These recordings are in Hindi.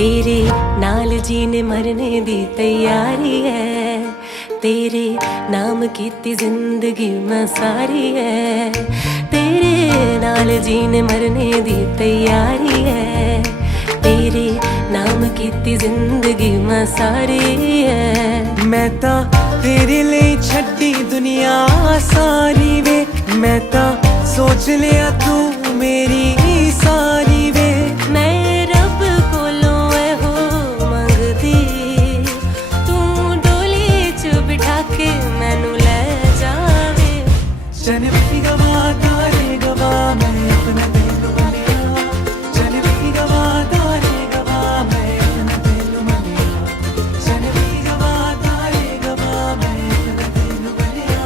तेरे नाल जीने मरने दी तैयारी है, तेरे नाम कीती जिंदगी मैं सारी है। तेरे नाल जीने मरने दी तैयारी है, तेरे नाम कीती जिंदगी मैं सारी है। मैं ता तेरे लिए छड्डी दुनिया सारी वे, मैं ता सोच लिया तू मेरी सारी वे। मैं रब कोलों हो मंगदी, तू डोली च बिठा के मैनू ले जावे। चल भी गवा तारे गवा मैं अपना दिल बनिया, चल भी गवा तारे गवा मैं अपना दिल बनिया, चल भी गवा तारे गवा मैं अपना दिल बनिया,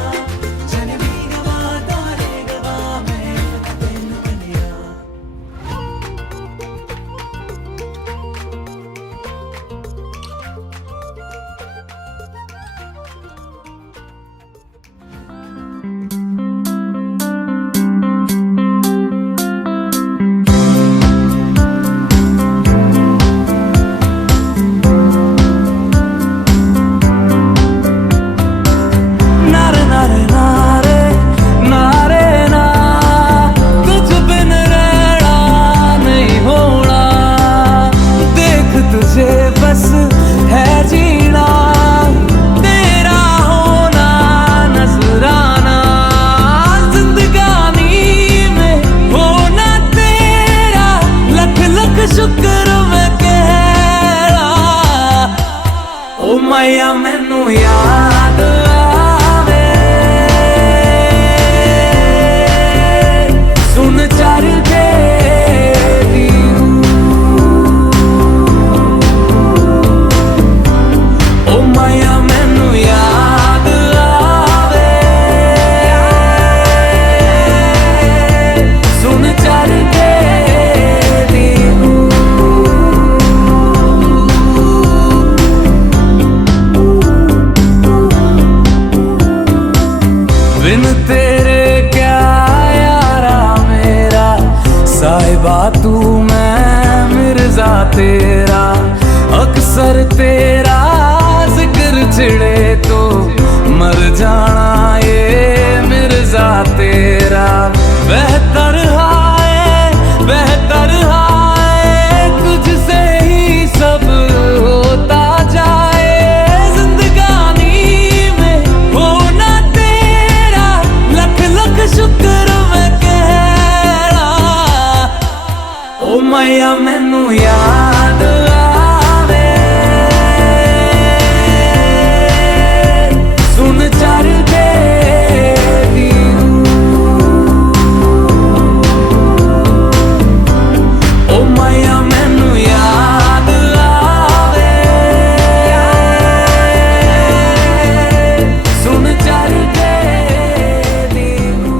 चल भी गवा तारे गवा मैं अपना दिल बनिया। नारे नारे नारे नारे ना, तुझ बिन रहना नहीं होना, देख तुझे बस है जीना, तेरा होना नजराना, जिंदगानी में होना तेरा, लख लख शुक्र मैं कहरा। ओ मैया मैनू याद आवे, सुन चर के दीनू। ओ मैया मैनू याद आवे, सुन चर के दीनू। बिन तेरे क्या यारा मेरा, साहिबा तू मैं मिर्जा तेरा, अक्सर तेरा जिक्र छिड़े तो मर जाना ये मिर्जा तेरा। बेहतर हाय तुझसे ही सब होता जाए, जिंदगानी में होना तेरा, लख लख शुक्र मैं कहरा। ओ मैया मैनू याद आवे, सुन चर के दीनू। ओ मैया मैनू याद आवे, सुन चर के दीनू।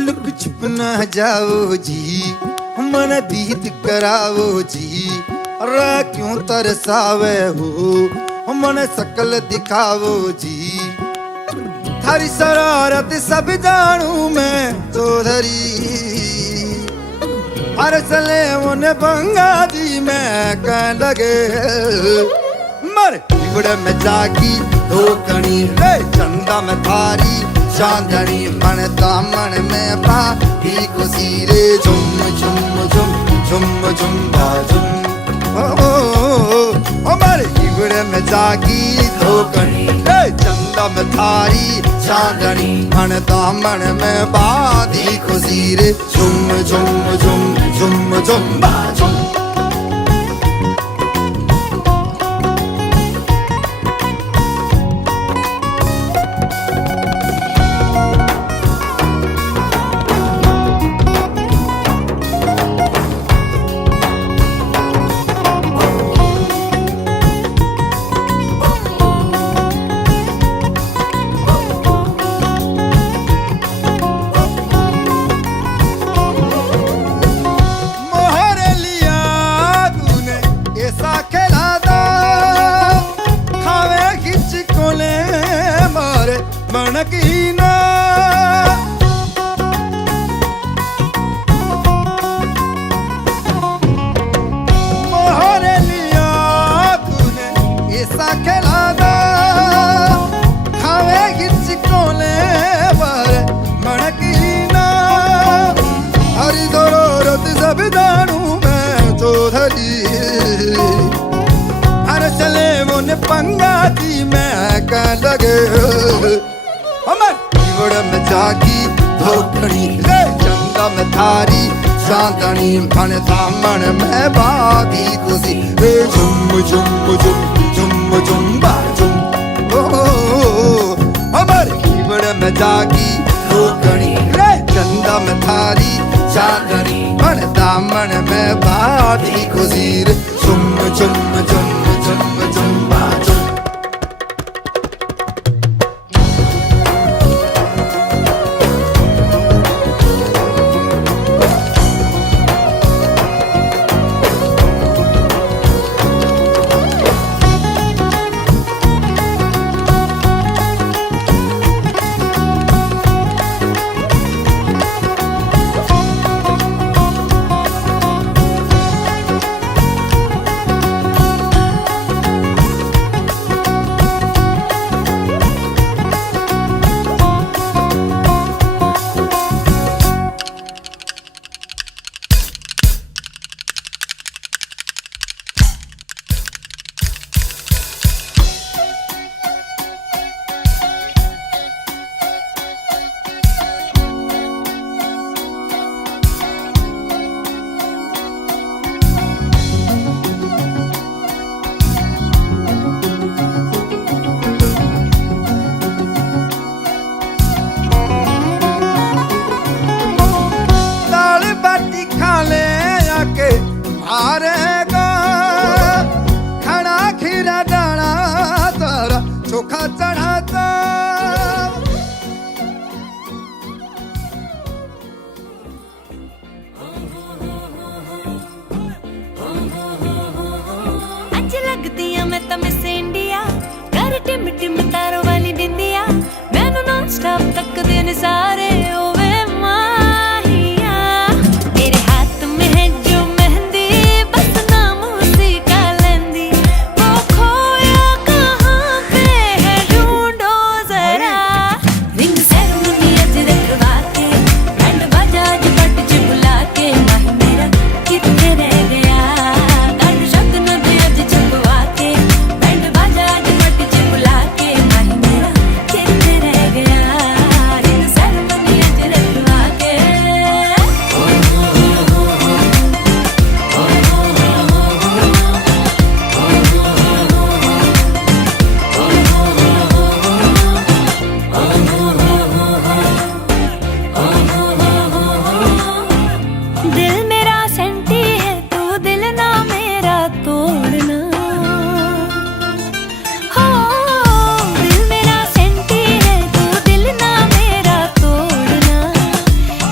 लुक छुप न जाओ जी, मन दीद कराओ जी, अरे क्यों तरसावे हो मन शकल दिखाओ जी। थारी शरारत सब जानू मैं तो धरी, हर सले उन बंगा दी मैं कह लगे। मर बिगड़ में जागी धोकनी रे, चंदा में थारी चांदनी, मन दामन में बाधी खुशी रे, झुम झुम झुम झुम झुम झुम। ओ मारे बिगड़ में जागी धोकनी रे, चंदा में थारी चांदनी, मन दामन में बाधी खुशी रे, झुम झुम झुम झुम झुम झुम। कह लगे अमर इवड़ में जागी धोखड़ी ले चंदा में थारी चांदनी मन दामन में बादी खुशी रे झुम झुम झुम झुम झुम झुम ओ अमर इवड़ में जागी धोखड़ी ले चंदा में थारी चांदनी मन दामन में बादी खुशी रे झुम झुम झुम झुम झुम झुम मारेगा खड़ा खीरा डाना तारा चोखा चढ़ाता अज लगदी आ मैं तो मिस इंडिया कर टिम टिम तारों वाली बिंदिया मैनू नॉन स्टॉप तक दिन सारे ओवे माहिया तेरे हाथ में है जो मेहंदी बस नाम उसी का लेंदी वो खोया कहाँ पे है ढूंढो जरा रिंग सेरेमनी अज रखवा के बैंड बाजा अज पट च बुला के माही मेरा किथे रह गया गांड शगन दे अज छपवा के बैंड बाजा अज पट च बुला के माही मेरा किथे रह गया रिंग सेरेमनी अज रखवा के दिल मेरा सेंटी है तू दिल ना मेरा तोड़ना हो दिल मेरा सेंटी है तू दिल ना मेरा तोड़ना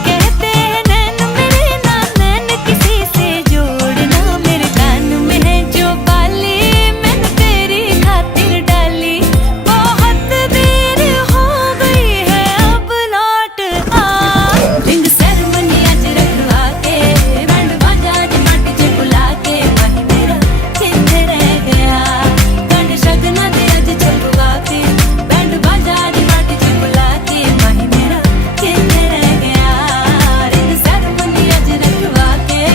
कहते हैं नैन मेरे ना नैन किसी से जोड़ना मेरे कान में है जो बाली मैंने तेरी खातिर डाली बहुत देर हो गई है अब लौट आ रिंग सेरेमनी आज रखवा के बैंड बाजा आज माटी च बुला के माही मेरा किथे रह गया गांड शगना दे आज छपवा के बैंड बाजा आज माटी च बुला के माही मेरा किथे रह गया रिंग सेरेमनी आज रखवा के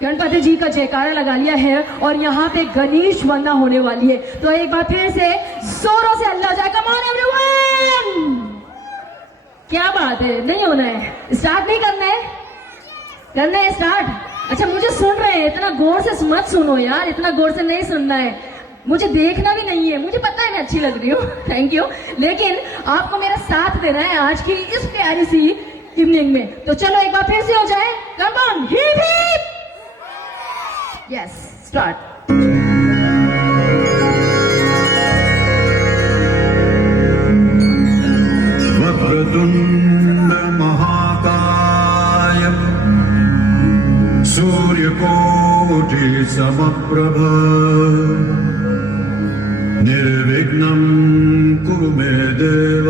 गणपति जी का जयकारा लगा लिया है और यहाँ पे गणेश वंदना होने वाली है। तो एक बार फिर से जोरों से अल्लाह जाए। कम ऑन एवरीवन, क्या बात है, नहीं होना है, स्टार्ट नहीं करना है, करना है स्टार्ट। अच्छा मुझे सुन रहे हैं, इतना गौर से मत सुनो यार, इतना गौर से नहीं सुनना है, मुझे देखना भी नहीं है, मुझे पता है मैं अच्छी लग रही हूँ थैंक यू, लेकिन आपको मेरा साथ देना है आज की इस प्यारी सी इवनिंग में। तो चलो एक बार फिर से हो जाए, come on, hip hip, yes start. वक्रतुंड महाकाय सूर्यकोटि समप्रभ निर्विघ्नं कुरु मे देव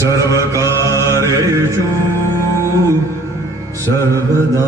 सर्वकार्येषु सर्वदा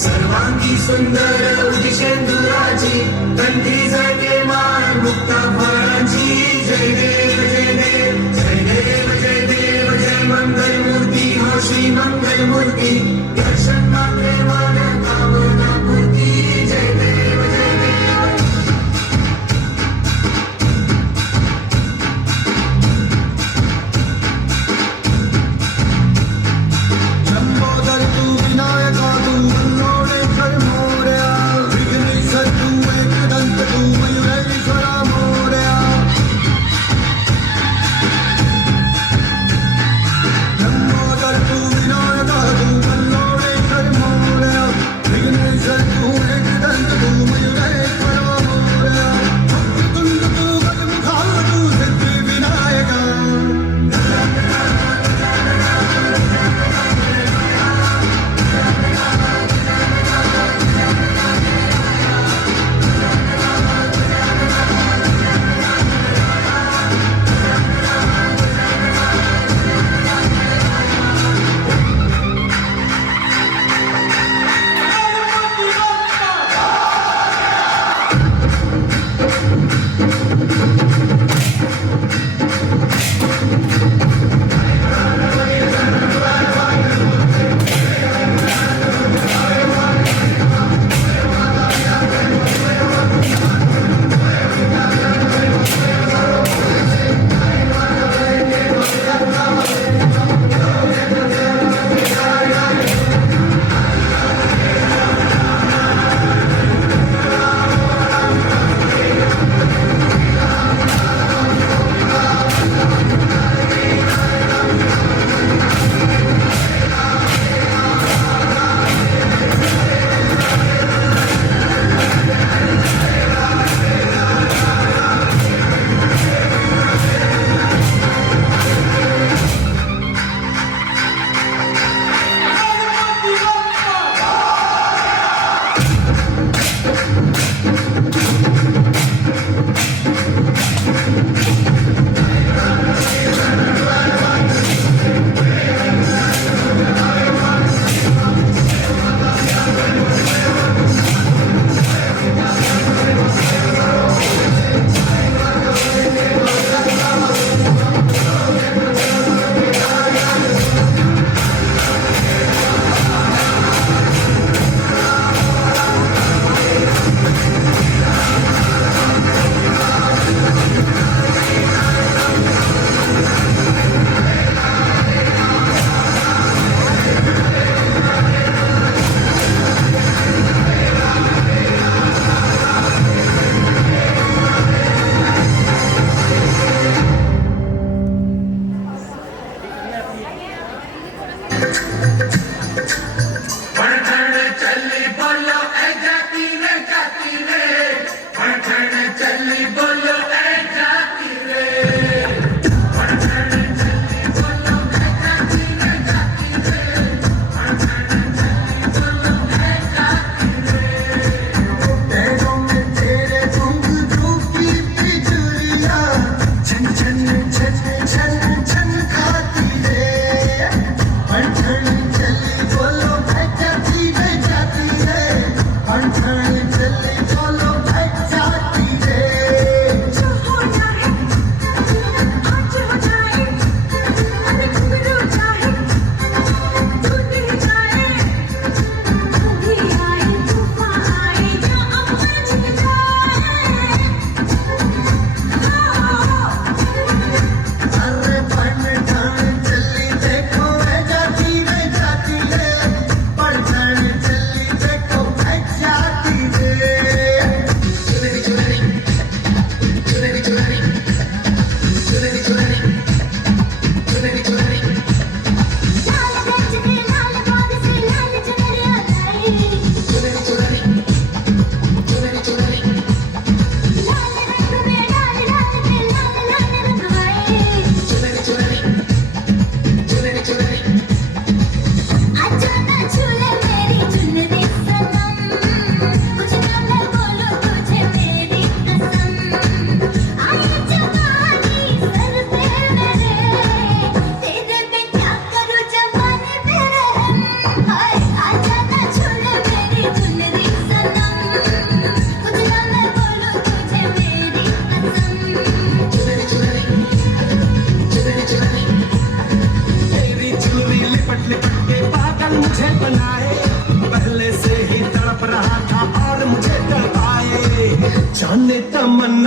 सर्वांगी सुंदर उदिशेंदुराची कंठी झळके मान मुक्ता फळाची जय देव जय देव जय देव जय देव जय मंगल मूर्ती हो श्री मंगल मूर्ती दर्शन मात्रे मान कामना पूर्ती जय देव जय देव लंबोदर तू विनायका तू बल्लोळेश्वर मोरया विघ्नेश्वर तू एकदंत तू मयुरेश्वरा मोरया लंबोदर तू विनायका तू बल्लोळेश्वर मोरया विघ्नेश्वर तू एकदंत तू मयुरेश्वरा मोरया वक्रतुंड तू गजमुखा तू सिद्धी विनायका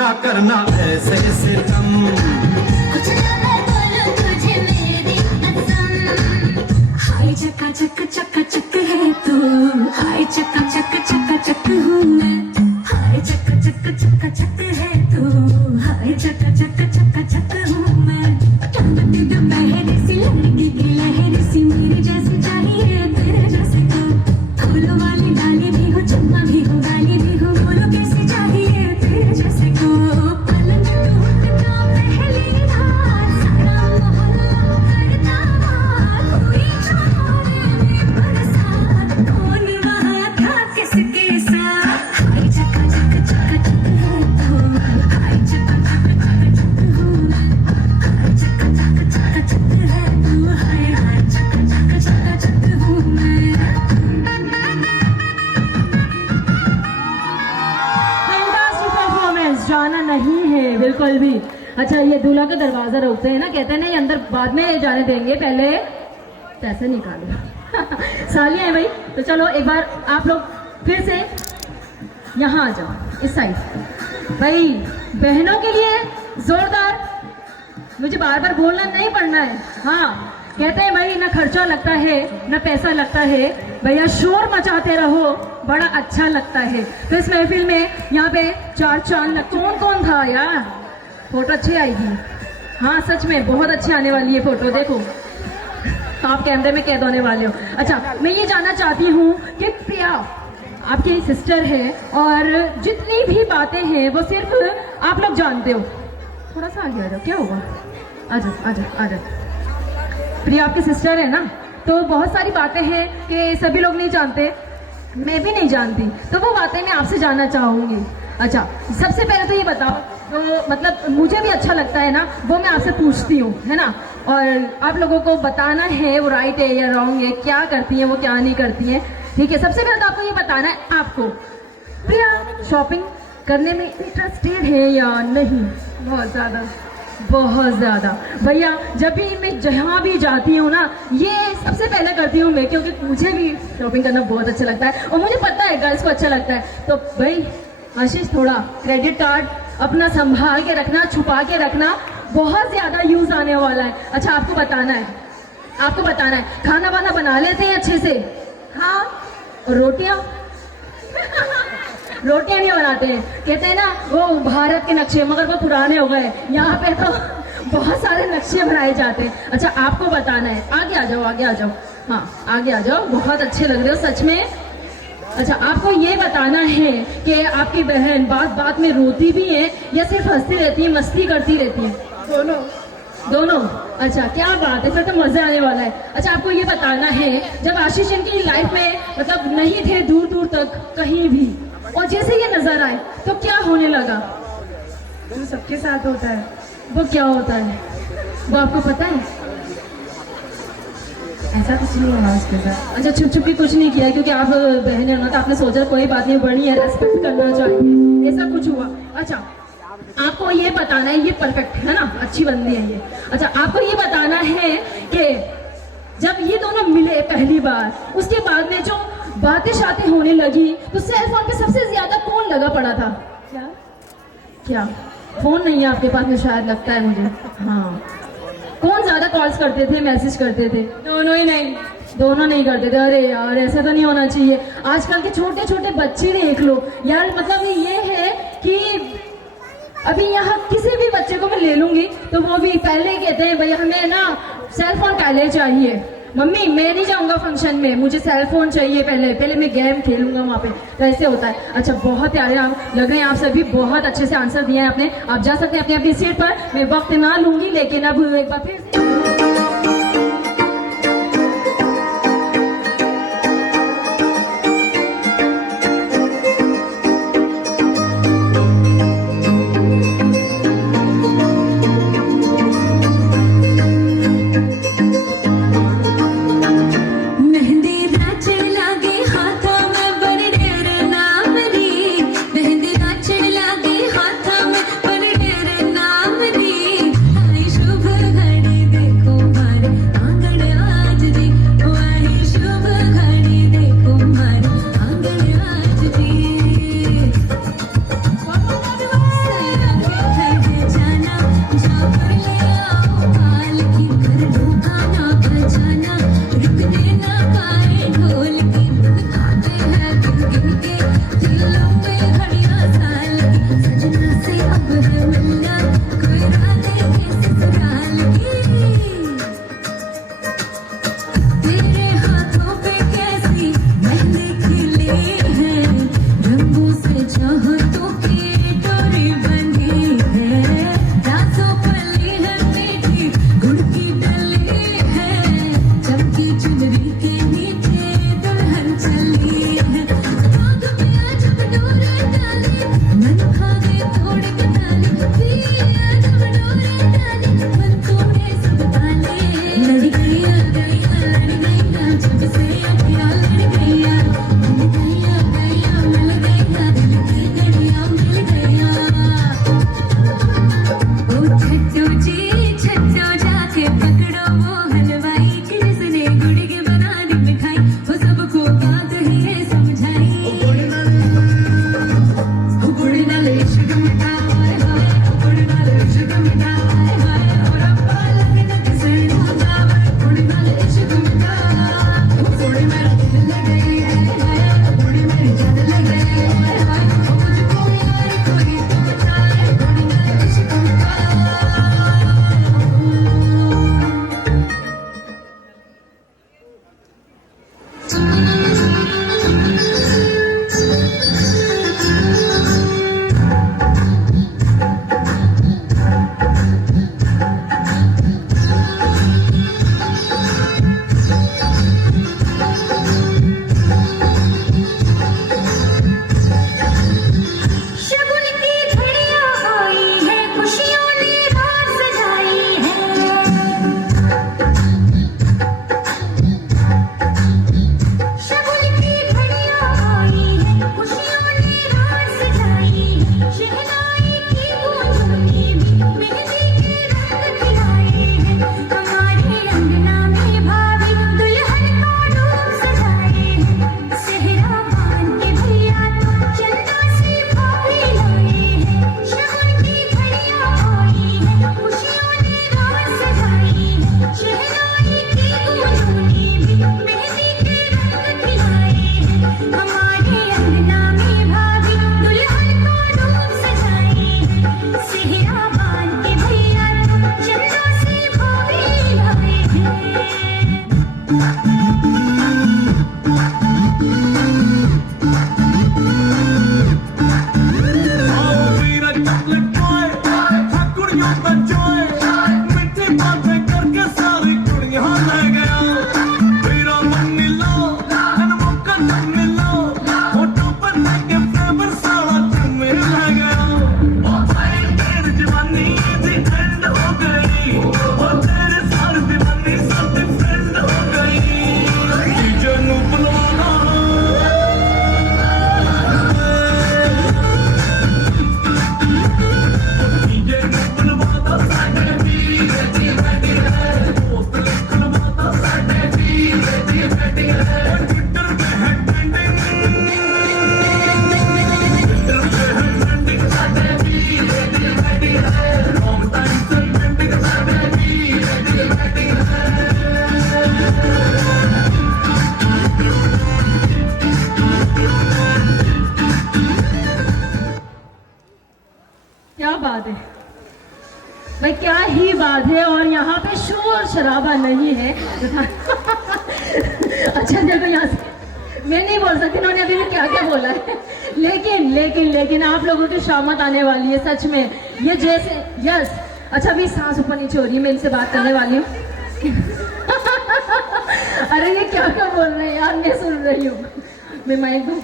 ना करना ऐसे सितम। कुछ ना मैं बोलूं तुझे मेरी कसम। हाय चका चक चका चक है तू, हाय चका चक चका चक हूँ मैं। हाय चका चक चका चक है तू, हाय चका चक चका चक हूँ मैं। टंगती दोपहर सी लड़की की लहर सी, मेरे जैसे चाहिए तेरे जैसे को। फूलों वाली डाली भी हो, चुम्मा भी हो, गाली भी हो, बोलो कैसे चाहिए तेरे जैसे को। पलंग टूटना पहली रात, सारा मोहल्ला करता बात। हुई छोरे में बरसात, कौन वहाँ था किसके साथ। हाय चका चक चका चक है तू, हाय चका चक चका चक हूँ मैं। हाय चका चक चका चक है तू, हाय हाय चका चक चका चक हूँ मैं। फैंटास्टिक परफॉर्मेंस, जाना नहीं है बिल्कुल भी। अच्छा, ये दूल्हा का दरवाजा रोकते हैं ना, कहते हैं नहीं अंदर बाद में जाने देंगे, पहले पैसे निकालो। सालियाँ हैं भाई, तो चलो एक बार आप लोग फिर से यहाँ आ जाओ इस साइड। भाई बहनों के लिए जोरदार, मुझे बार बार बोलना नहीं पड़ना है। हाँ, कहते हैं भाई ना खर्चा लगता है ना पैसा लगता है, भैया शोर मचाते रहो, बड़ा अच्छा लगता है। तो इस महफिल में यहाँ पे चार चांद लग, कौन कौन था यार? फोटो अच्छी आएगी, हाँ सच में बहुत अच्छी आने वाली है फोटो, देखो आप कैमरे में कैद होने वाले हो। अच्छा, मैं ये जानना चाहती हूँ कि प्रिया आपकी सिस्टर है और जितनी भी बातें हैं वो सिर्फ आप लोग जानते हो। थोड़ा सा आगे आ जाओ, क्या हुआ? आ जाओ आ जाओ आ जाओ। प्रिया आपकी सिस्टर है ना, तो बहुत सारी बातें हैं कि सभी लोग नहीं जानते, मैं भी नहीं जानती, तो वो बातें मैं आपसे जानना चाहूँगी। अच्छा, सबसे पहले तो ये बताओ, तो मतलब मुझे भी अच्छा लगता है ना, वो मैं आपसे पूछती हूँ, है ना, और आप लोगों को बताना है वो राइट है या रॉन्ग है, क्या करती हैं वो क्या नहीं करती हैं, ठीक है। सबसे पहले तो आपको ये बताना है आपको प्रिया शॉपिंग करने में इंटरेस्टेड है या नहीं? बहुत ज़्यादा, बहुत ज़्यादा भैया। जब भी मैं जहाँ भी जाती हूँ ना, ये सबसे पहले करती हूँ मैं, क्योंकि मुझे भी शॉपिंग करना बहुत अच्छा लगता है और मुझे पता है गर्ल्स को अच्छा लगता है। तो भाई आशीष, थोड़ा क्रेडिट कार्ड अपना संभाल के रखना, छुपा के रखना, बहुत ज़्यादा यूज़ आने वाला है। अच्छा, आपको बताना है, आपको बताना है खाना वाना बना लेते हैं अच्छे से? हाँ, और रोटियाँ? रोटियां नहीं बनाते हैं, कहते हैं ना वो भारत के नक्शे, मगर वो पुराने हो गए, यहाँ पे तो बहुत सारे नक्शे बनाए जाते हैं। अच्छा, आपको बताना है, आगे आ जाओ आगे आ जाओ, हाँ आगे आ जाओ, बहुत अच्छे लग रहे हो सच में। अच्छा, आपको ये बताना है कि आपकी बहन बात बात में रोती भी है या सिर्फ हंसती रहती है, मस्ती करती रहती है? दोनों, दोनों। अच्छा, क्या बात है, फिर तो मजा आने वाला है। अच्छा, आपको ये बताना है, जब आशीष इनकी लाइफ में मतलब नहीं थे दूर दूर तक कहीं भी, और जैसे ये नजर आए तो क्या होने लगा? जो सबके साथ होता है, वो क्या होता है वो आपको पता है? ऐसा कुछ नहीं हुआ उसके साथ। अच्छा, छुप छुप के कुछ नहीं किया, क्योंकि आप बहन है ना, तो आपने सोचा कोई बात नहीं, बड़ी है, रेस्पेक्ट करना चाहिए, ऐसा कुछ हुआ? अच्छा, आपको ये बताना है, ये परफेक्ट है ना, अच्छी बंदी है ये। अच्छा, आपको ये बताना है कि जब ये दोनों मिले पहली बार, उसके बाद में जो बातें शातें होने लगी, तो सेल फोन पे सबसे ज्यादा कौन लगा पड़ा था? क्या क्या फोन नहीं है आपके पास में शायद, लगता है मुझे, हाँ। कौन ज्यादा कॉल्स करते थे, मैसेज करते थे? दोनों ही नहीं, दोनों नहीं करते थे। अरे यार, ऐसा तो नहीं होना चाहिए। आजकल के छोटे छोटे बच्चे देख लो यार, मतलब ये है कि अभी यहाँ किसी भी बच्चे को मैं ले लूंगी तो वो भी पहले कहते हैं भैया हमें ना सेल फोन पहले चाहिए, मम्मी मैं नहीं जाऊंगा फंक्शन में, मुझे सेल फोन चाहिए पहले मैं गेम खेलूंगा वहाँ पे, तो ऐसे होता है। अच्छा, बहुत प्यारे आप लग रहे हैं, आप सभी बहुत अच्छे से आंसर दिए हैं आपने। आप जा सकते हैं अपनी अपनी सीट पर, मैं वक्त ना लूंगी, लेकिन अब एक बार फिर से शुभ घड़ी धन्यवाद है और यहाँ पे शोर शराबा नहीं है। अच्छा देखो यहाँ से मैं नहीं बोल सकती उन्होंने अभी क्या क्या बोला है, लेकिन लेकिन लेकिन आप लोगों की शामत आने वाली है सच में। ये जैसे यस अच्छा अभी सांस ऊपर नीचे हो रही है, मैं इनसे बात करने वाली हूँ। अरे ये क्या क्या बोल रहे हैं यार, मैं सुन रही हूँ। मैं माइक दूँ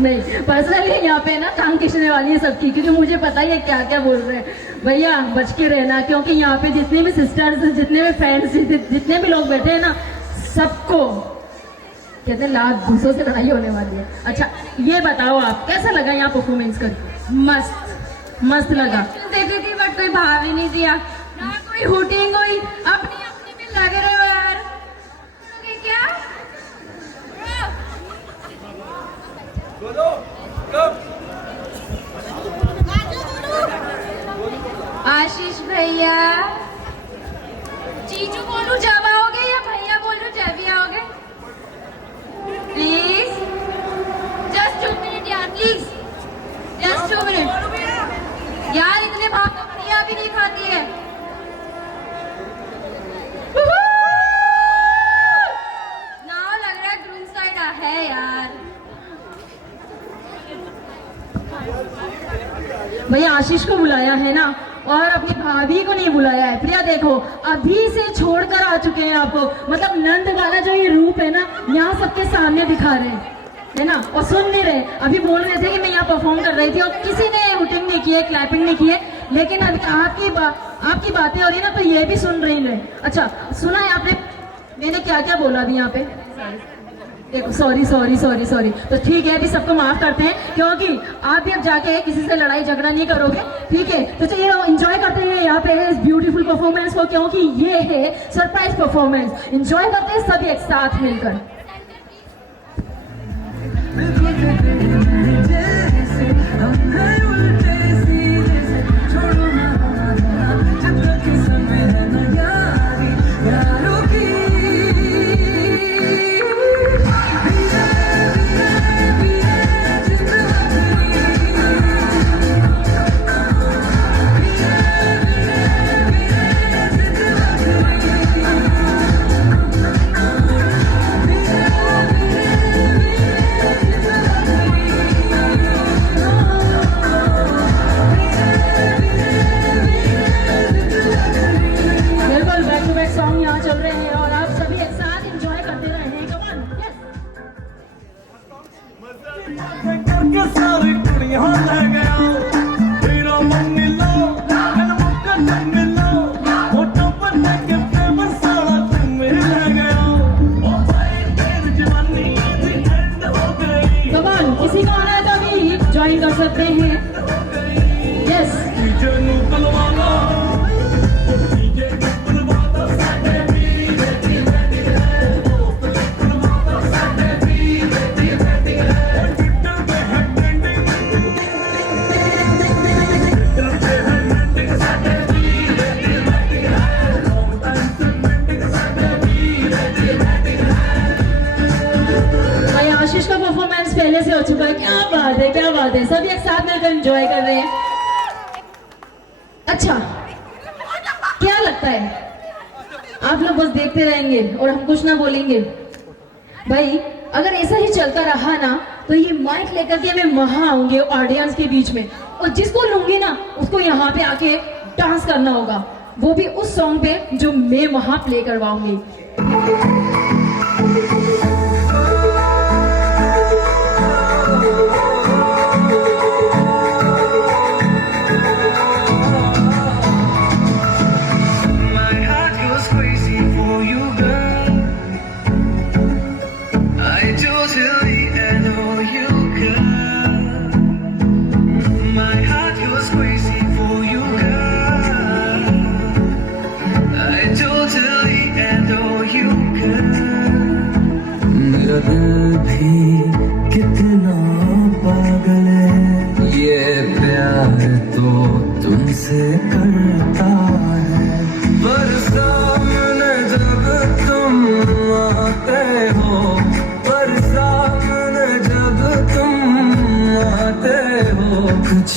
नहीं, पर्सनली यहाँ पे ना टांग खींचने वाली है सबकी, क्योंकि मुझे पता ही है क्या क्या बोल रहे हैं। भैया बच के रहना, क्योंकि यहाँ पे जितने भी सिस्टर्स, जितने भी फ्रेंड्स, जितने भी लोग बैठे हैं ना, सबको कहते हैं लाख घूसों से लड़ाई होने वाली है। अच्छा ये बताओ आप कैसा लगा यहाँ परफॉर्मेंस करके? मस्त मस्त लगा। देखी थी बट कोई भाव ही नहीं दिया ना, कोई हुटिंग हुई, अपनी अपनी में लगे रहे हो यार। ओके, क्या आशीष भैया, जीजू बोलूं जब आओगे या भैया बोलूं जब भी आओगे? प्लीज जस्ट 2 मिनट यार, प्लीज जस्ट 2 मिनट यार। इतने भाव तो बढ़िया भी नहीं खाती है। नाव लग रहा है ग्रूम साइड है यार। भैया आशीष को बुलाया है ना, और अपनी भाभी को नहीं बुलाया है। प्रिया देखो अभी से छोड़कर आ चुके हैं आपको, मतलब नंद वाला जो ये रूप है ना, यहाँ सबके सामने दिखा रहे हैं, है ना, और सुन नहीं रहे। अभी बोल रहे थे कि मैं यहाँ परफॉर्म कर रही थी और किसी ने हुटिंग नहीं की है, क्लैपिंग नहीं की है, लेकिन अभी आपकी बातें हो रही है ना, तो ये भी सुन रही है। अच्छा सुना है आपने मैंने क्या क्या बोला अभी यहाँ पे? देखो सॉरी सॉरी सॉरी सॉरी, तो ठीक है अभी सबको माफ करते हैं, क्योंकि आप भी अब जाके किसी से लड़ाई झगड़ा नहीं करोगे, ठीक है? तो चलिए एंजॉय करते हैं यहाँ पे इस ब्यूटीफुल परफॉर्मेंस को, क्योंकि ये है सरप्राइज परफॉर्मेंस। एंजॉय करते हैं सभी एक साथ मिलकर। ज्वाइन कर सकते हैं। यस आशीष का परफॉर्मेंस पहले से हो चुका है। क्या बात है, क्या बात है, सब एक साथ मिलकर एंजॉय कर रहे हैं। अच्छा क्या लगता है आप लोग बस देखते रहेंगे और हम कुछ ना बोलेंगे? भाई अगर ऐसा ही चलता रहा ना, तो ये माइक लेकर के मैं वहां आऊंगी ऑडियंस के बीच में, और जिसको लूंगी ना उसको यहाँ पे आके डांस करना होगा, वो भी उस सॉन्ग पे जो मैं वहां प्ले करवाऊंगी। दिल भी कितना पागल है, ये प्यार तो तुमसे करता है, पर सामने जब तुम आते हो, पर सामने जब तुम आते हो, कुछ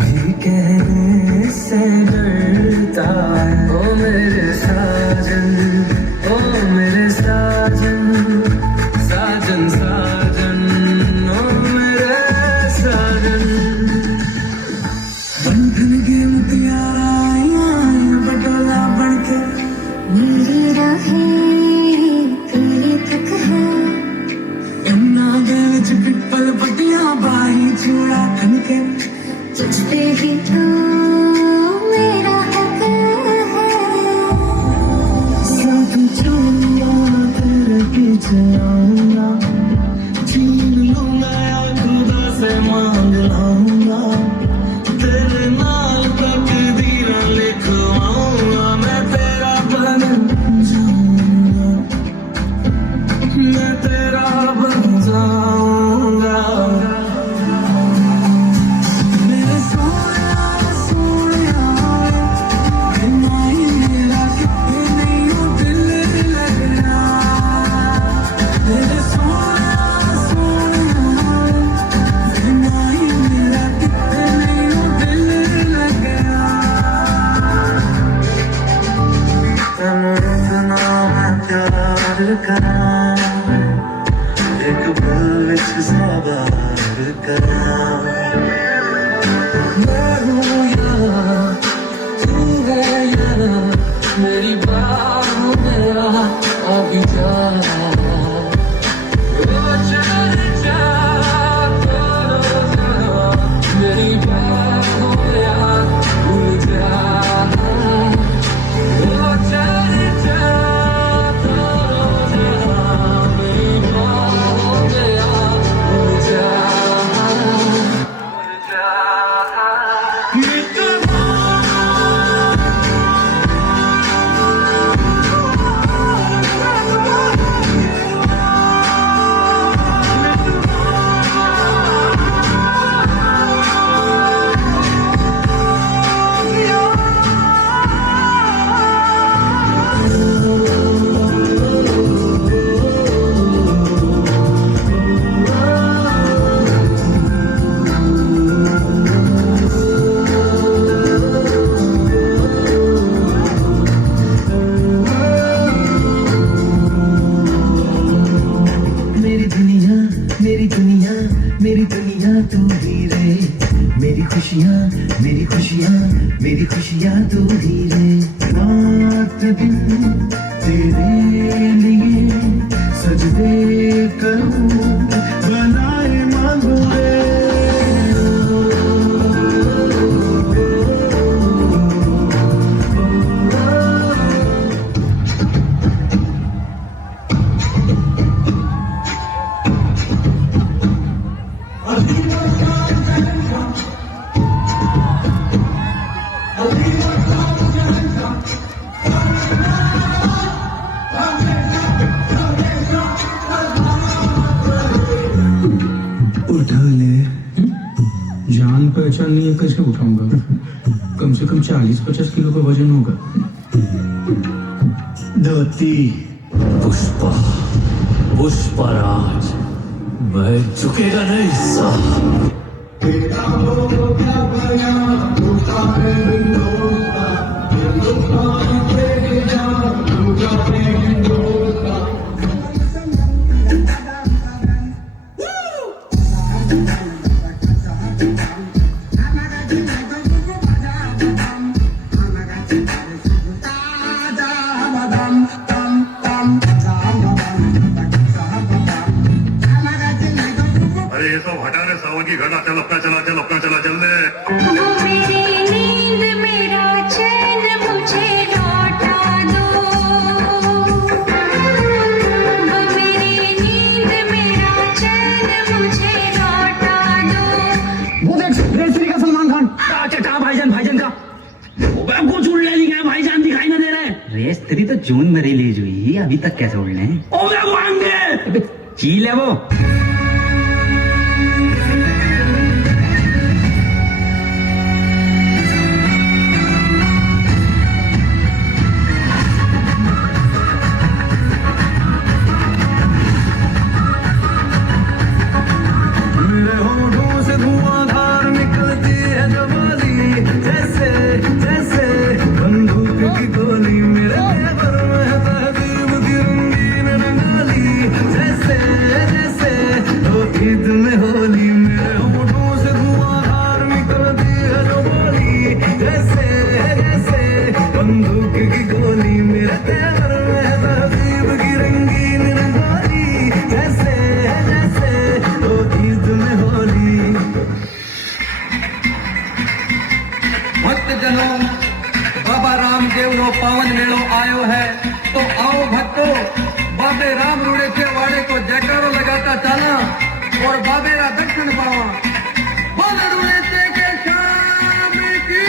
भी कहने से डरता प्यार करा एक पल विच सवार करा मैं हूँ यहाँ तू है यहाँ मेरी बाहों में आ अभी जा ओ चले जा मेरी बाहों में आ भूल जा ओ चले जा मेरी बाहों में आ भूल जा मेरी दुनिया तू ही रे मेरी खुशियाँ मेरी खुशियाँ तू ही रे रात दिन तेरे लिए सजदे करूँ बनाए मांगू रे उठा ले जान पहचान नहीं है कैसे उठाऊंगा कम से कम 40-50 किलो का वजन होगा धोती पुष्पा पुष्पराज मैं झुकेगा नहीं साहब अरे ये सब हटाने सावन की घटा चल अपना चला चल ले वो मेरी नींद मेरा चैन मुझे लौटा दो वो मेरी नींद मेरा चैन मुझे लौटा दो वो देख रेसरी का सलमान खान कहा भाईजान का कुछ उड़ने नहीं गया भाईजान दिखाई ना दे रहे रेस तेरी तो जून में रिलीज हुई अभी तक कैसे उड़ने वो आएंगे चील है वो मेरे होठों से धुआंधार निकलती है जवानी जैसे जैसे बंदूक की गोली मेरे तेवर में तहजीब की रंगीन रंगाली जैसे जैसे तो ईद में होली मेरे होठों से धुआंधार निकलती है जवानी जैसे जैसे बंदूक की गोली मेरे तेवर में तहजीब की रंगीन रंगाली जैसे जैसे तो ईद में होली भक्तजनों बाबा रामदेव नो पावन मेलो आयो है तो आओ भक्तों बाबे राम रूड़े के वाड़े को जयकारो लगाता चला और बाबे रा दर्शन पावा बोल रूड़े ते के शाम की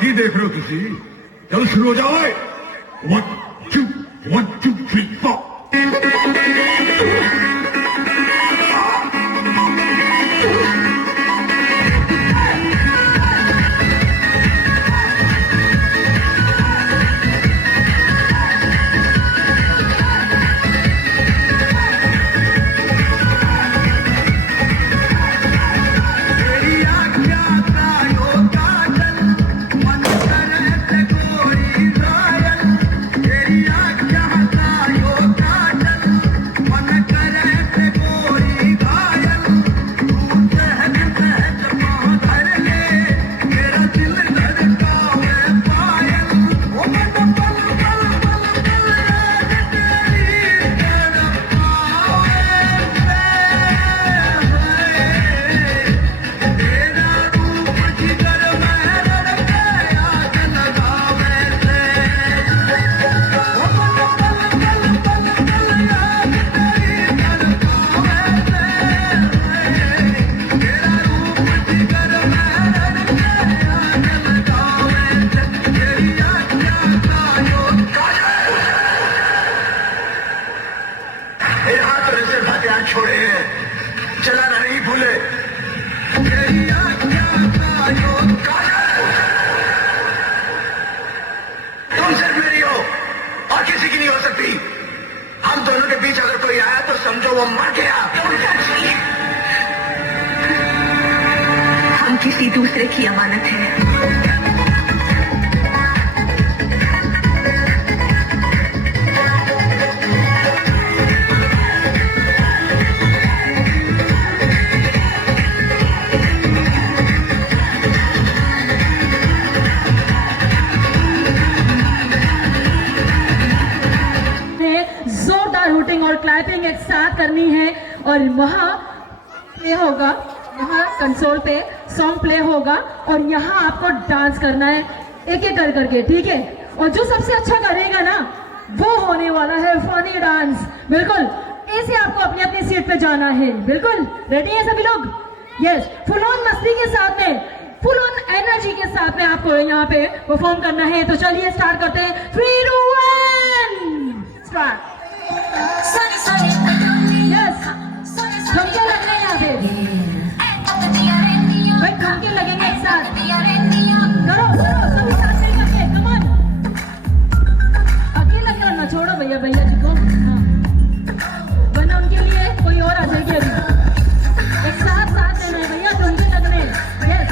की देख रहे हो तुसी चल शुरू हो जाओ 1 2 3 4 छोड़े चलाना नहीं भूले तुम सिर्फ मेरी हो और किसी की नहीं हो सकती। हम दोनों के बीच अगर कोई आया तो समझो वो मर गया। हम किसी दूसरे की अमानत है। शूटिंग और क्लैपिंग एक साथ करनी है और वहाँ प्ले होगा, वहाँ कंसोल पे सॉन्ग प्ले होगा और यहाँ आपको डांस करना है एक एक कर करके, ठीक है। और जो सबसे अच्छा करेगा ना वो होने वाला है फनी डांस। बिल्कुल ऐसे आपको अपनी अपनी सीट पे जाना है। बिल्कुल रेडी है सभी लोग? यस, फुल ऑन मस्ती के साथ में, फुल ऑन एनर्जी के साथ में आपको यहाँ पे परफॉर्म करना है। तो चलिए स्टार्ट करते हैं। 3 2 1 स्टार्ट। यस, ठुमके लगने यहाँ पे भाई, ठुमके लगेंगे एक साथ। करो करो सभी साथ मिल करके, कम ऑन। अकेला करना छोड़ो भैया, भैया जी को वरना उनके लिए कोई और आ जाएगी। अभी एक साथ साथ देना है भैया, ठुमके लगने। यस,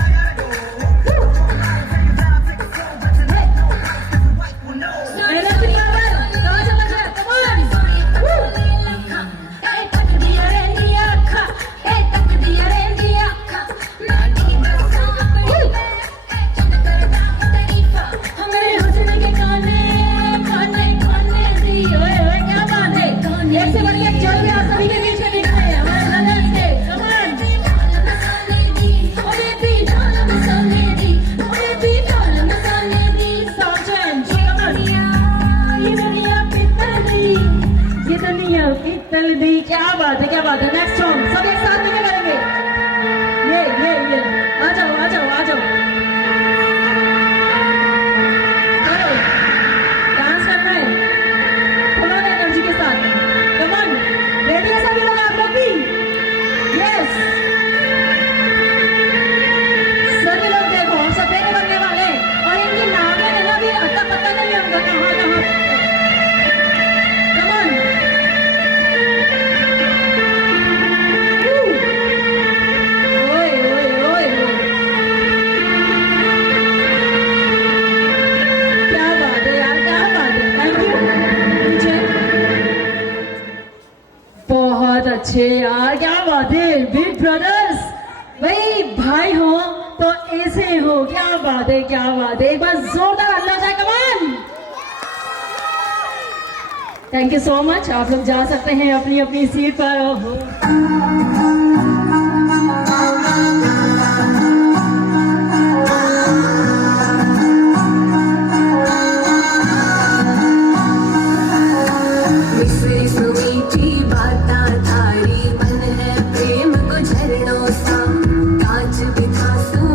क्या बात है, क्या बात है। नेक्स्ट सॉन्ग सब एक साथ में करेंगे। ये आ जाओ आ जाओ आ जाओ, करो डांस करना है फुल ऑन एनर्जी के साथ। कम ऑन, रेडी है सभी लोग? आप लोग भी? यस, सभी लोग देखो सफेद बनने वाले और इनकी नावें लेना भी अता पता नहीं होगा कहाँ कहाँ। अच्छे यार, क्या बात है। बिग ब्रदर्स भाई हो तो ऐसे हो, क्या बात है, क्या बात है। एक बार जोरदार अल्लाह जाए, come on. Thank you so much. आप लोग जा सकते हैं अपनी अपनी सीट पर।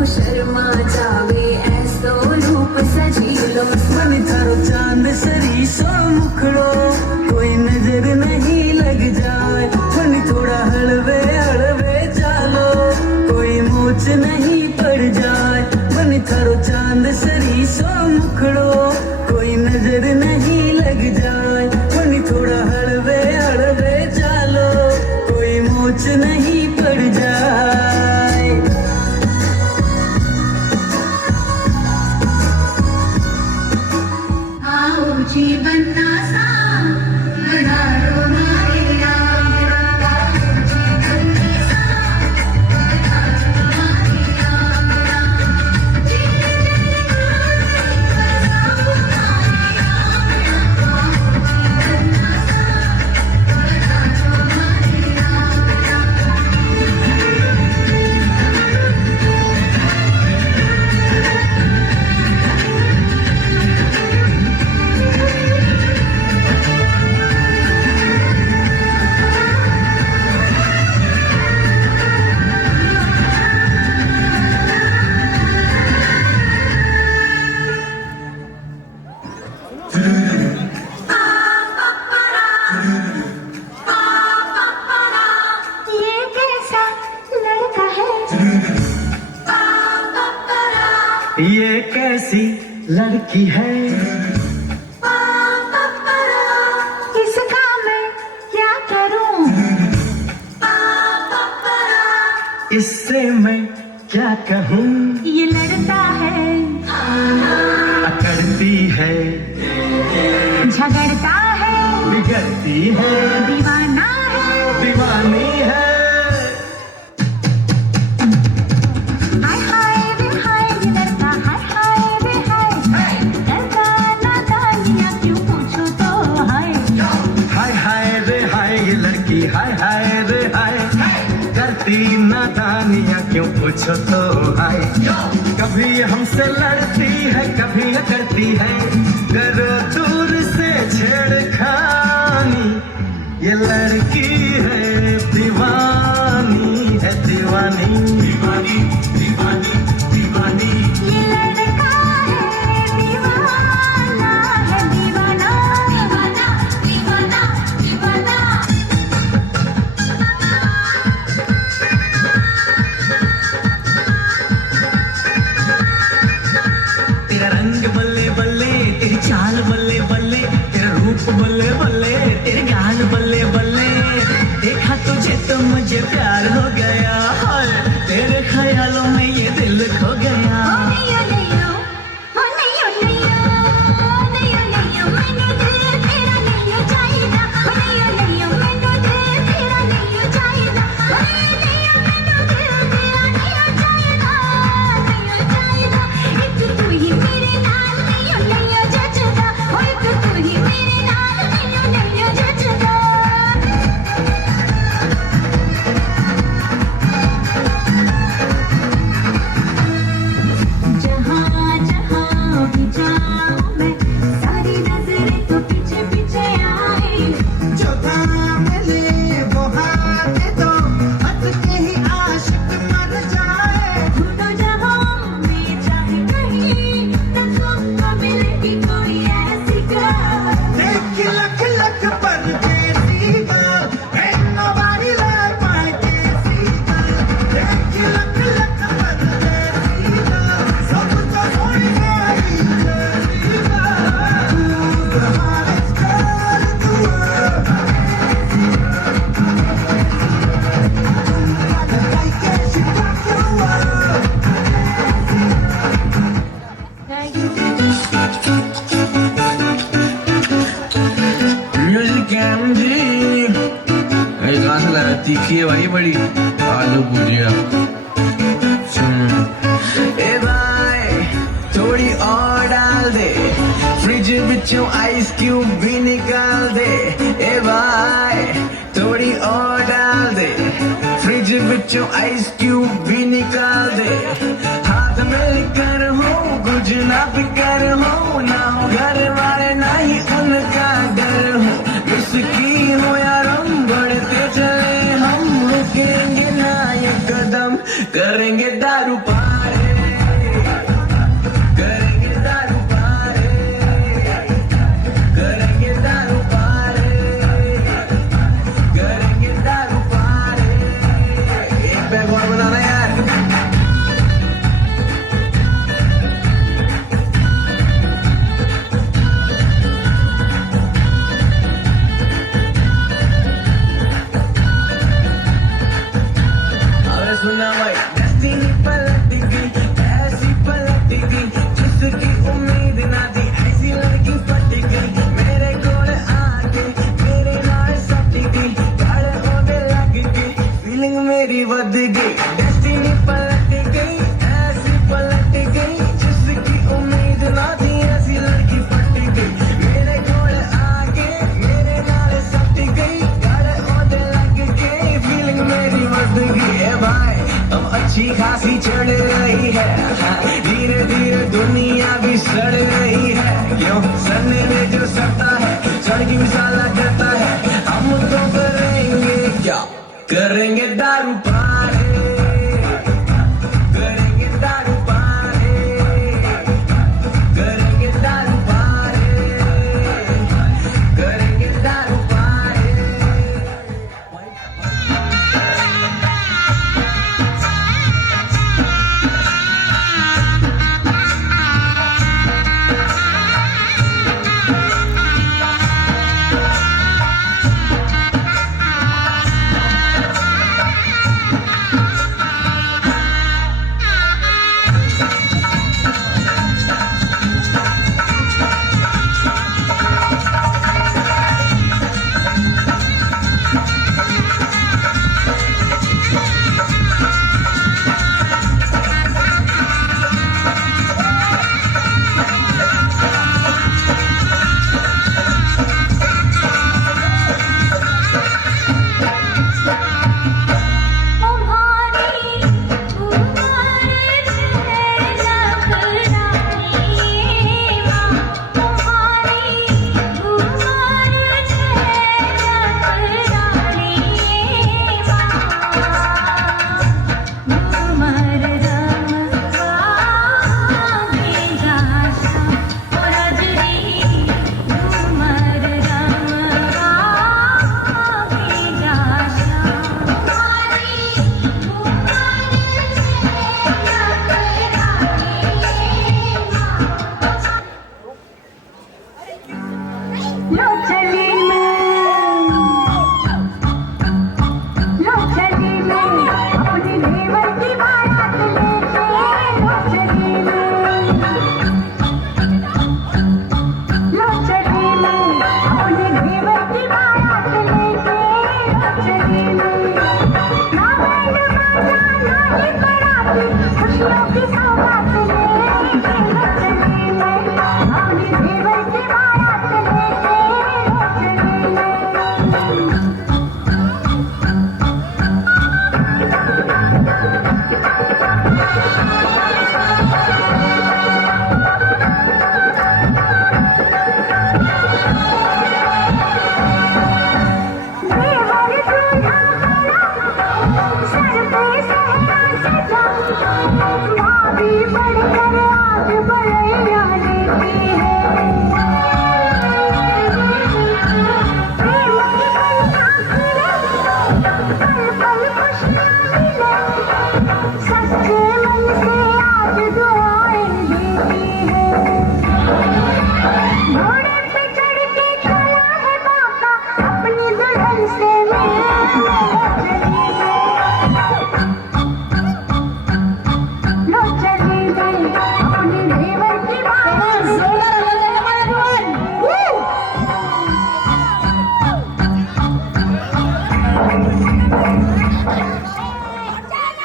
शर्मा जावे ऐसो रूप लड़की है। इसका मैं क्या करूं? इससे मैं क्या कहूँ? ये लड़ता है, अकड़ती है, झगड़ता है, बिगड़ती है, दीवाना है, दीवानी है। हाय हाय रे हाय ये लड़का, हाय हाय रे हाय, लड़का नादानियाँ क्यों पूछो तो हाय। हाय हाय रे हाय ये लड़की, हाय हाय रे हाय, करती नादानियाँ क्यों पूछो तो हाय। कभी हमसे लड़ती है, कभी करती है, करो दूर से छेड़खानी। ये लड़की है दीवानी, है दीवानी, दीवानी, दीवानी, दीवानी। ये लड़का है दीवाना, है दीवाना, दीवाना, दीवाना, दीवाना। तेरा रंग बल्ले बल्ले, तेरी चाल बल्ले बल्ले, तेरा रूप बल्ले बल्ले, तेरे गाल बल्ले बल्ले। देखा तुझे तो मुझे प्यार हो गया, हाय तेरे ख्यालों में ये दिल खो गया। ओ नैया नैया, ओ नैया नैया, नैया नैया, मैनू दिल तेरा नैया चाहिदा। ओ नैया नैया, मैनू दिल तेरा नैया चाहिदा। ओ नैया नैया, मैनू दिल तेरा नैया चाहिदा, नैया चाहिदा। एक तू ही मेरे नाल नैया नैया जचदा, ओ एक तू ही मेरे नाल नैया नैया जचदा। जहाँ जहाँ भी जाऊँ मैं, सारी नजरें तो पीछे पीछे आए। जो काम ले वो हाथ दो, हंस के ही आशिक मर जाए। ढूंढो जहाँ में चाहे कहीं, तुमको मिलेगी कोई ऐसी girl। देख लख लख परदेसी girl, ain't nobody like my Desi girl। देख लख लख परदेसी girl, सब तो सोनी गई Desi girl। तू the hottest girl in the world। Got the right girl, she rock your world। Music कैमजी कहाँ से लाया? तीखी है भाई बड़ी। आलू भुजिया। ए भाई थोड़ी और डाल दे, फ्रिज बिचों आइस क्यूब भी निकाल दे। ए भाई थोड़ी और डाल दे, फ्रिज बिचों आइस क्यूब भी निकाल दे। हाथ मिलकर हो कुछ ना फिकर हो, ना हो घर वाले ना ही उनका डर हो। उसकी हो या रम बढ़ते चले हम, रुकेंगे ना ये कदम, करेंगे दारू पारे, करेंगे दारू पारे, करेंगे दारू पारे, करेंगे दारू पारे। एक बैग और बनाना यार। अबे सुनना भाई, डेस्टिनी पलट गई, ऐसी पलट गई, जिसकी उम्मीद ना थी, ऐसी लड़की पट गई। मेरे कोल आके मेरे नाल सट गई, गाढ़े होने लग गई, फीलिंग मेरी बद गई। डेस्टिनी पलट गई, ऐसी पलट गई, जिसकी उम्मीद ना थी, ऐसी लड़की पट गई। मेरे कोल आके मेरे नाल सट गई, गाढ़े होने लग गई, फीलिंग मेरी बद गई। ए भाई अब अच्छी खासी चढ़ रही है, धीरे धीरे दुनिया भी सड़ रही है। क्यों सड़ने में जो सड़ता है, सड़की मिसाला करता है। हम तो करेंगे क्या, करेंगे दारू पारे, करेंगे दारू पारे, करेंगे दारू पारे, करेंगे दारू पारे।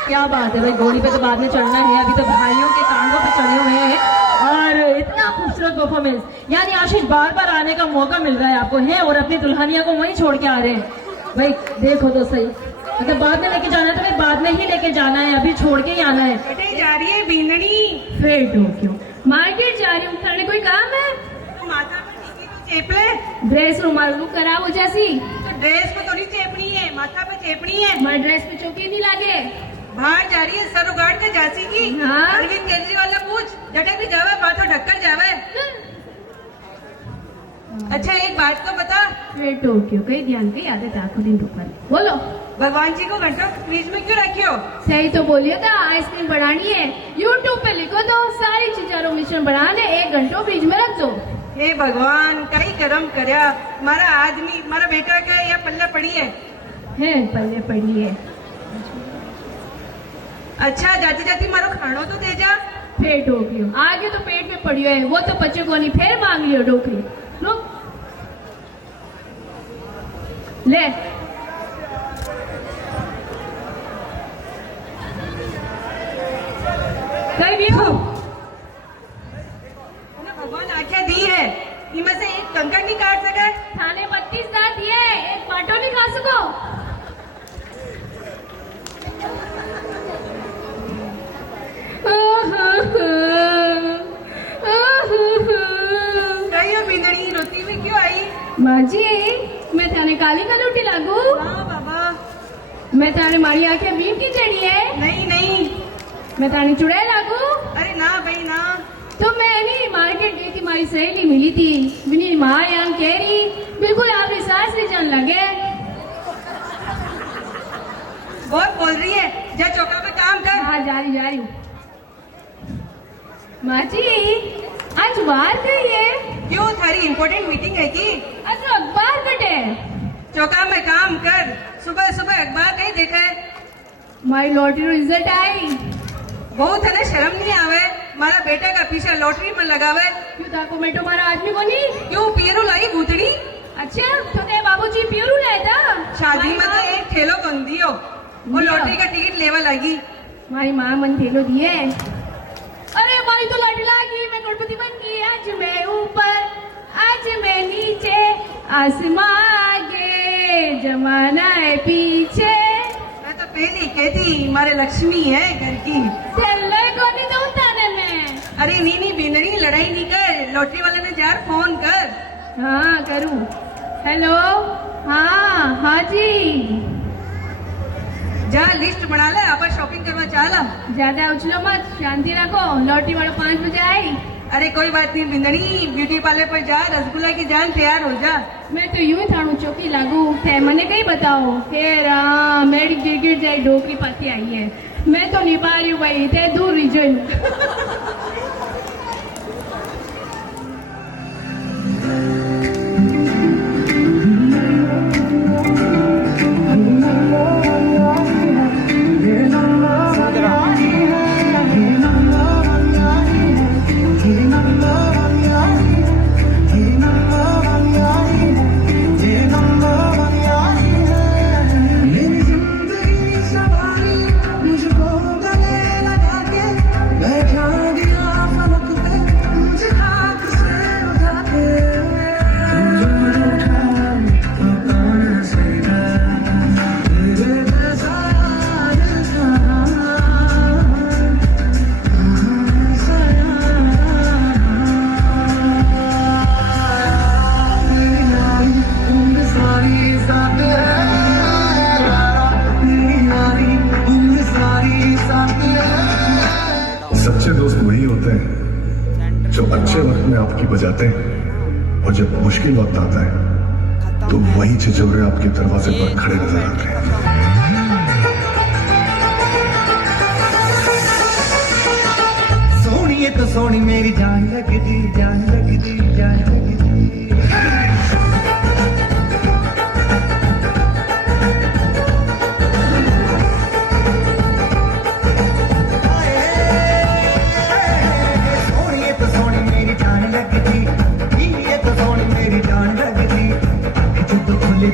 क्या बात है भाई, घोड़ी पे तो बाद में चढ़ना है, अभी तो भाइयों के कांधों पे चढ़े हुए हैं और इतना खूबसूरत परफॉर्मेंस। यानी आशीष बार बार आने का मौका मिल रहा है आपको है और अपनी दुल्हनिया को वहीं छोड़ के आ रहे हैं। भाई देखो तो सही, अगर बाद में लेके जाना है तो भाई बाद में ही लेके जाना है, अभी छोड़ के ही आना है। बेटे जा रही है बीनड़ी, फिर क्यों मार्केट जा रही हूँ, करने कोई काम है? माथा पे टिकी तो चेप ले। ड्रेस रुमाल लुक खराब हो जैसी, तो ड्रेस को थोड़ी चेपनी है, माथा पे चेपनी है। हमारे ड्रेस पे चौकी नहीं लागे। बाहर जा रही है सर उगाड़ के झांसी की। हाँ। अरविंद केजरीवाल ने पूछ झटक भी जावे, माथा ढककर जावे। अच्छा एक बात को बता, फिर टोक्यो कई ध्यान की आदत आंखों दिन ऊपर बोलो। भगवान जी को घंटों फ्रिज में क्यों रखियो? सही तो बोलिए था, आइसक्रीम बनानी है यूट्यूब पे लिखो तो सारी चीजों मिश्रण बनाने 1 घंटों फ्रिज में रख दो। हे भगवान कई कर्म करया, मारा आदमी मारा बेटा का या पल्ले पड़ी है। पल्ले पड़ी है। अच्छा जाती जाती मारो खानो तो दे जा। फिर टोक्यो आगे तो पेट में पड़ी है, वो तो बच्चे को नहीं, फिर मांग लियो डोकरी लो ले। कहीं भी हो भगवान आज्ञा दी है, इनमें से एक कंकड़ नहीं काट सके। थाने 32 दांत दिए, एक पाटो नहीं खा सको। कहियो बिंदड़ी रोती में क्यों आई? माँ जी मैं थाने काली का लूटी लागू। हाँ बाबा। मैं थाने मारी आंखें बीम की चढ़ी है। नहीं नहीं। मैं थाने चुड़ैल लागू। अरे ना भाई ना। तो मैं नहीं मार्केट गई थी, हमारी सहेली मिली थी, बिनी माँ यहाँ कह रही बिल्कुल आपकी सास नहीं जान लगे। बहुत बोल रही है, जा चौका पे काम कर। हाँ जा रही हूँ। माँ जी आज बाहर गई है? क्यों थारी इम्पोर्टेंट मीटिंग है की? अच्छा अखबार कटे। चौका में काम कर, सुबह सुबह अखबार कहीं देखा है? हमारी लॉटरी रिजल्ट आई। बहुत है शर्म नहीं आवे, मारा बेटा का पीछा लॉटरी में लगावे। क्यों ताको मैं तुम्हारा आदमी को नहीं? क्यों पियरू लाई भूतड़ी? अच्छा तो तेरे बाबूजी पियरू लाए था? शादी में तो एक ठेलो कौन दियो, वो लॉटरी का टिकट लेवा लगी। हमारी माँ मन ठेलो दिए। अरे हमारी तो लॉटरी लगी, मैं करोड़पति बन गई। आज मैं ऊपर आज मैं नीचे, आसमां आगे जमाना है पीछे। मैं तो पहले कहती मारे लक्ष्मी है घर की। को नहीं दूं ताने में। अरे नहीं बिंदड़ी लड़ाई नहीं कर, लॉटरी वाले ने जार फोन कर। हाँ करूँ। हेलो हाँ जी जा लिस्ट बना ले, आप शॉपिंग करवा चाला। ज्यादा उछलो मत, शांति रखो, लॉटरी वालों 5 बजे आई। अरे कोई बात नहीं बिंदड़ी, ब्यूटी पार्लर पर जा, रसगुल्ला की जान तैयार हो जा। मैं तो यूं थाणु चौकी लागू थे, मने कहीं बताओ। हे राम मेरी गिरगिट जाए डोकरी पाती आई है, मैं तो निभा रही हूँ भाई, थे दूर रिजन। सच्चे दोस्त वही होते हैं जो अच्छे वक्त में आपकी बजाते हैं, और जब मुश्किल वक्त आता है तो वही छिछोरे आपके दरवाजे पर खड़े नजर आते हैं। सोनिए तो सोनी मेरी जान लगदी, जान लगदी, जान लगदी।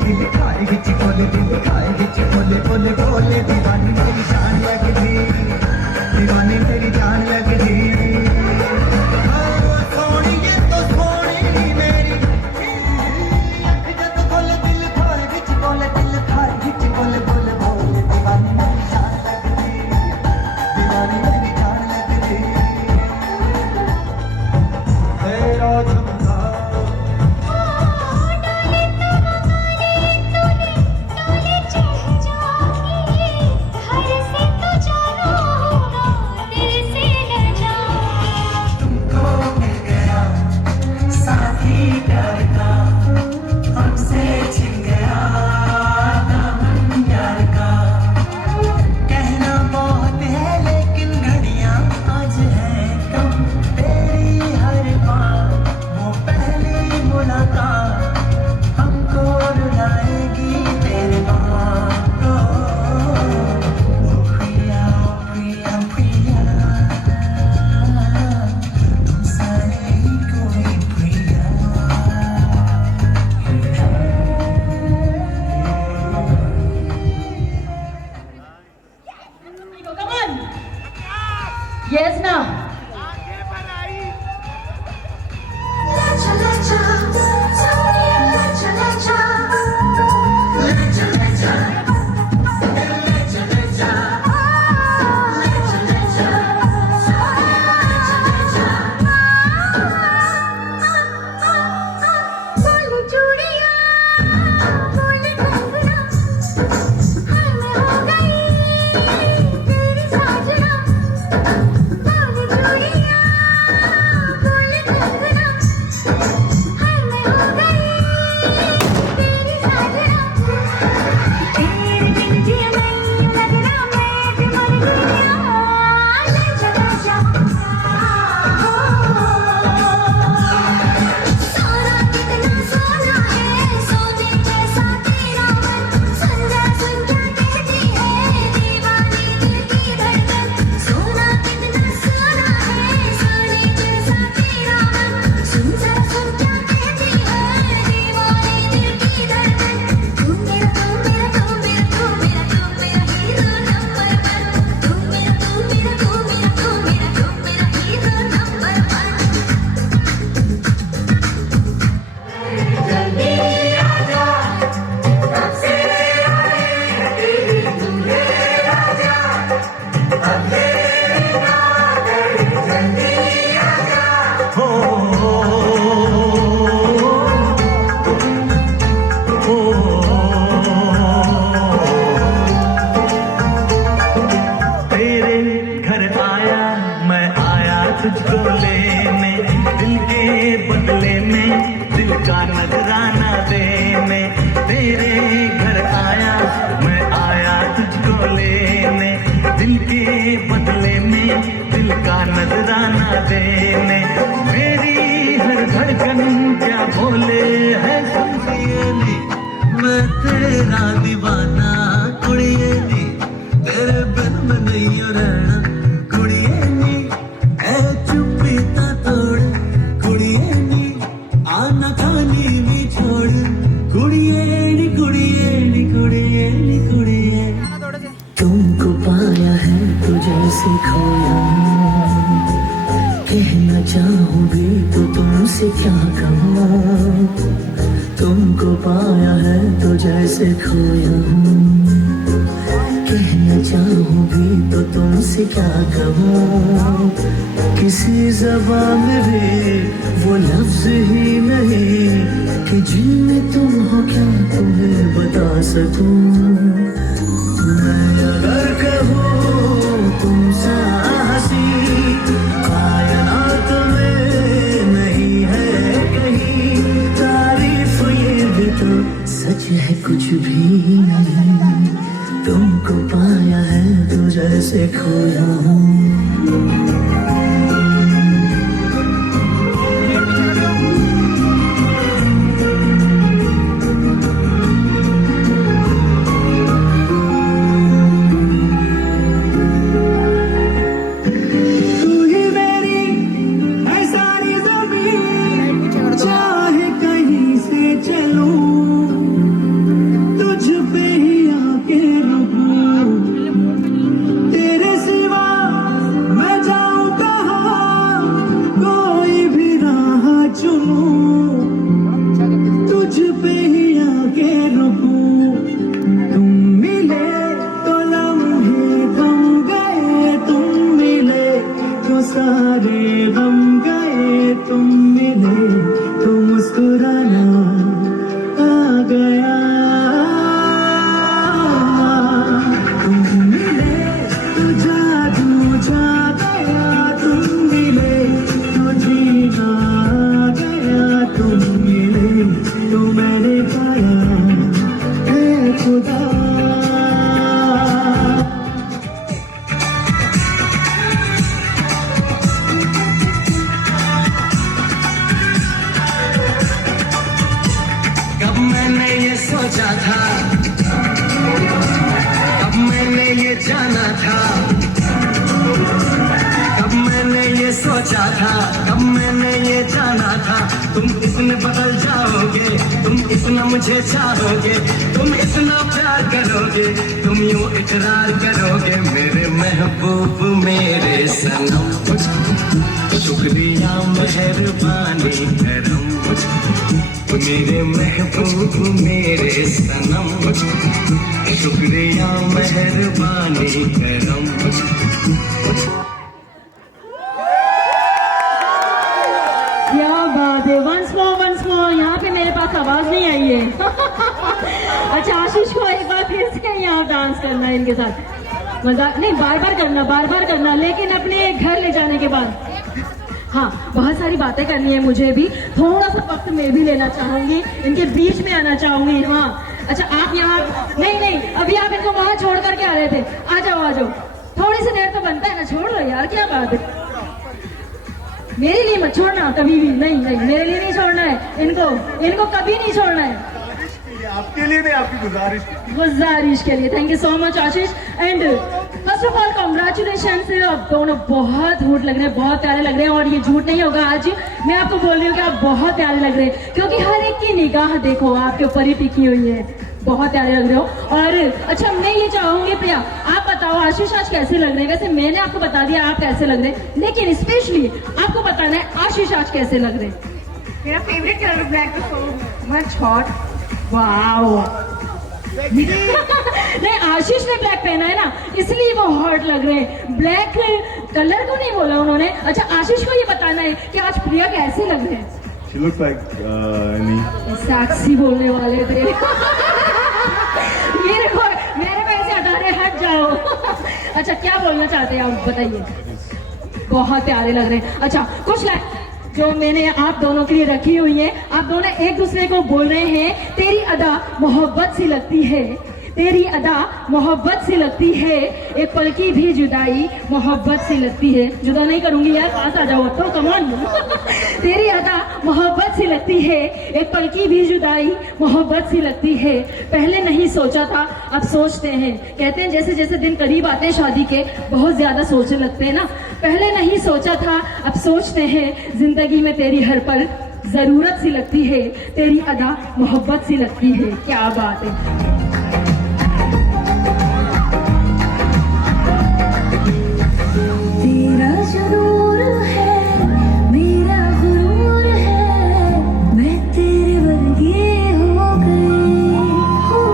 दिल खाए खिच बोले दिल खाए खिच बोले बोले बोले दीवानी मेरी जान लग गई दीवानी मेरी जान लग गई सोनी ये तो सोनी मेरी जब बोले दिल खाए खिच बोले दिल खाए खिच बोले बोले बोले दीवानी मेरी जान लग गई दीवानी मेरी जान लग गई तेरा झुमका Yes, now. तुझको लेने दिल के बदले में दिल का नजराना देने तेरे घर आया मैं आया तुझको लेने दिल के बदले में दिल का नजराना देने मेरी हर धड़कन क्या बोले है सुनिए नी मैं तेरा दीवाना कुड़िए नी तेरे बिन मैं नहीं रहना कुड़िए नी ऐ चुप्पीता तोड़ कुड़िए नी आना खानी भी छोड़ कुड़िए नी कुड़िए नी कुड़िए नी कुड़िए तुमको पाया है तो जैसे खोया कहना चाहूं भी तो तुमसे क्या कहूं तुमको पाया है तो जैसे खोया कहना चाहूं भी तो तुमसे क्या कहूं किसी ज़बान में भी वो लफ्ज ही नहीं कि जिनमें तुम हो क्या तुम्हें बता सकूं मैं अगर कहूं तुमसे हंसी कायनात में नहीं है कहीं तारीफ ये भी तो सच है कुछ भी नहीं तुमको पाया है तो जैसे खोया हूँ था, कब मैंने ये जाना था, कब मैंने ये सोचा था, कब मैंने ये जाना था, तुम इतना बदल जाओगे, तुम इतना मुझे चाहोगे, तुम इतना प्यार करोगे, तुम यूं इकरार करोगे, मेरे महबूब मेरे सनम, शुक्रिया मेहरबानी करम, मेरे महबूब मेरे सनम, शुक्रिया मेहरबानी करम। क्या बात है, वंस मोर यहाँ पे मेरे पास आवाज नहीं आई है। अच्छा आशीष को एक बार फिर से यहाँ डांस करना है इनके साथ, मजाक नहीं, बार बार करना, लेकिन अपने घर ले जाने के बाद। हाँ, बहुत सारी बातें करनी है मुझे भी, थोड़ा सा वक्त मैं भी लेना चाहूंगी, इनके बीच में आना चाहूंगी। हाँ अच्छा, आप यहाँ नहीं, अभी आप इनको वहां छोड़ करके आ रहे थे, आ जाओ, थोड़ी सी देर तो बनता है ना, छोड़ लो यार, क्या बात है। मेरे लिए मत छोड़ना कभी भी, नहीं मेरे लिए नहीं छोड़ना है, इनको कभी नहीं छोड़ना है, आपके लिए नहीं, आपकी गुजारिश के लिए। Thank you so much Ashish, and first of all congratulation. आप दोनों बहुत झूठ लग रहे हैं, बहुत प्यारे लग रहे हैं, और ये झूठ नहीं होगा, आज मैं आपको बोल रही हूँ कि आप बहुत प्यारे लग रहे हैं, क्योंकि हर एक की निगाह देखो आपके ऊपर ही टिकी हुई है, बहुत प्यारे लग रहे हो। और अच्छा, मैं ये चाहूंगी प्रिया, आप बताओ आशीष आज कैसे लग रहे हैं। वैसे मैंने आपको बता दिया आप कैसे लग रहे हैं, लेकिन स्पेशली आपको बताना है आशीष आज कैसे लग रहे हैं। मेरा फेवरेट कलर ब्लैक है, सो मच हॉट। वाओ। नहीं, आशीष ने ब्लैक पहना है ना, इसलिए वो हॉट लग रहे हैं, ब्लैक कलर को नहीं बोला उन्होंने। अच्छा आशीष को ये बताना है कि आज प्रिया कैसे लग रहे हैं। She looks like साक्षी बोलने वाले थे। ये देखो मेरे पैसे हटा रहे, हट जाओ। अच्छा क्या बोलना चाहते हैं आप बताइए। बहुत प्यारे लग रहे हैं। अच्छा कुछ लाइन जो मैंने आप दोनों के लिए रखी हुई है, आप दोनों एक दूसरे को बोल रहे हैं, तेरी अदा मोहब्बत सी लगती है, तेरी अदा मोहब्बत सी लगती है, एक पल की भी जुदाई मोहब्बत सी लगती है। जुदा नहीं करूंगी यार, पास आ जाओ तो, कम ऑन। तेरी अदा मोहब्बत सी लगती है, एक पल की भी जुदाई मोहब्बत सी लगती है, पहले नहीं सोचा था अब सोचते हैं। कहते हैं जैसे जैसे दिन करीब आते हैं शादी के, बहुत ज्यादा सोचने लगते हैं ना। पहले नहीं सोचा था अब सोचते हैं, जिंदगी में तेरी हर पल जरूरत सी लगती है, तेरी अदा मोहब्बत सी लगती है। क्या बात है। तेरा जरूर है, मेरा गुरूर है, मैं तेरे वर्गे हो गई हूँ।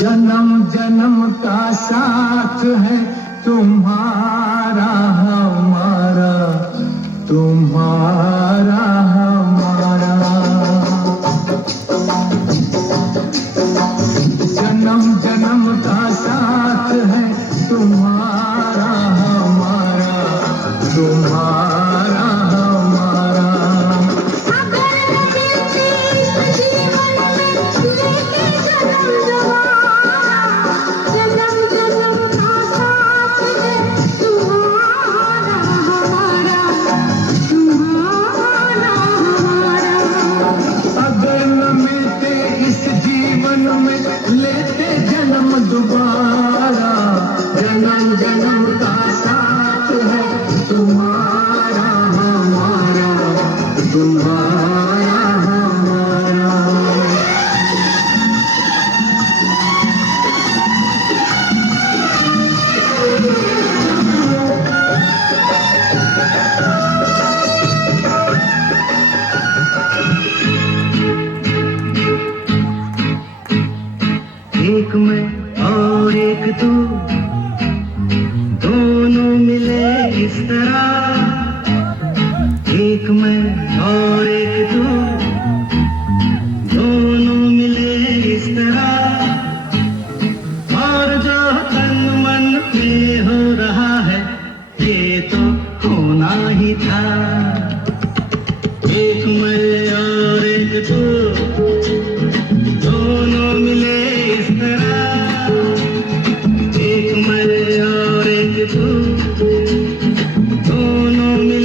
जन्म जन्म का साथ है तुम्हारा हमारा, तुम्हारा हमारा। जन्म जन्म का साथ है तुम्हारा हमारा, तुम्हारा हमारा। अगर न मिलते इस जीवन में, लेते जन्म दोबारा। जन्म जन्म का साथ है तुम्हारा हमारा, तुम्हारा हमारा। एक मैं और एक तू, दोनों मिले इस तरह। एक मैं और एक तू, दोनों मिले इस तरह। और जो तन मन में हो रहा है, ये तो होना ही था। एक मैं और एक तू, दोनों मिले इस तरह। एक मैं और एक तू, दोनों मिले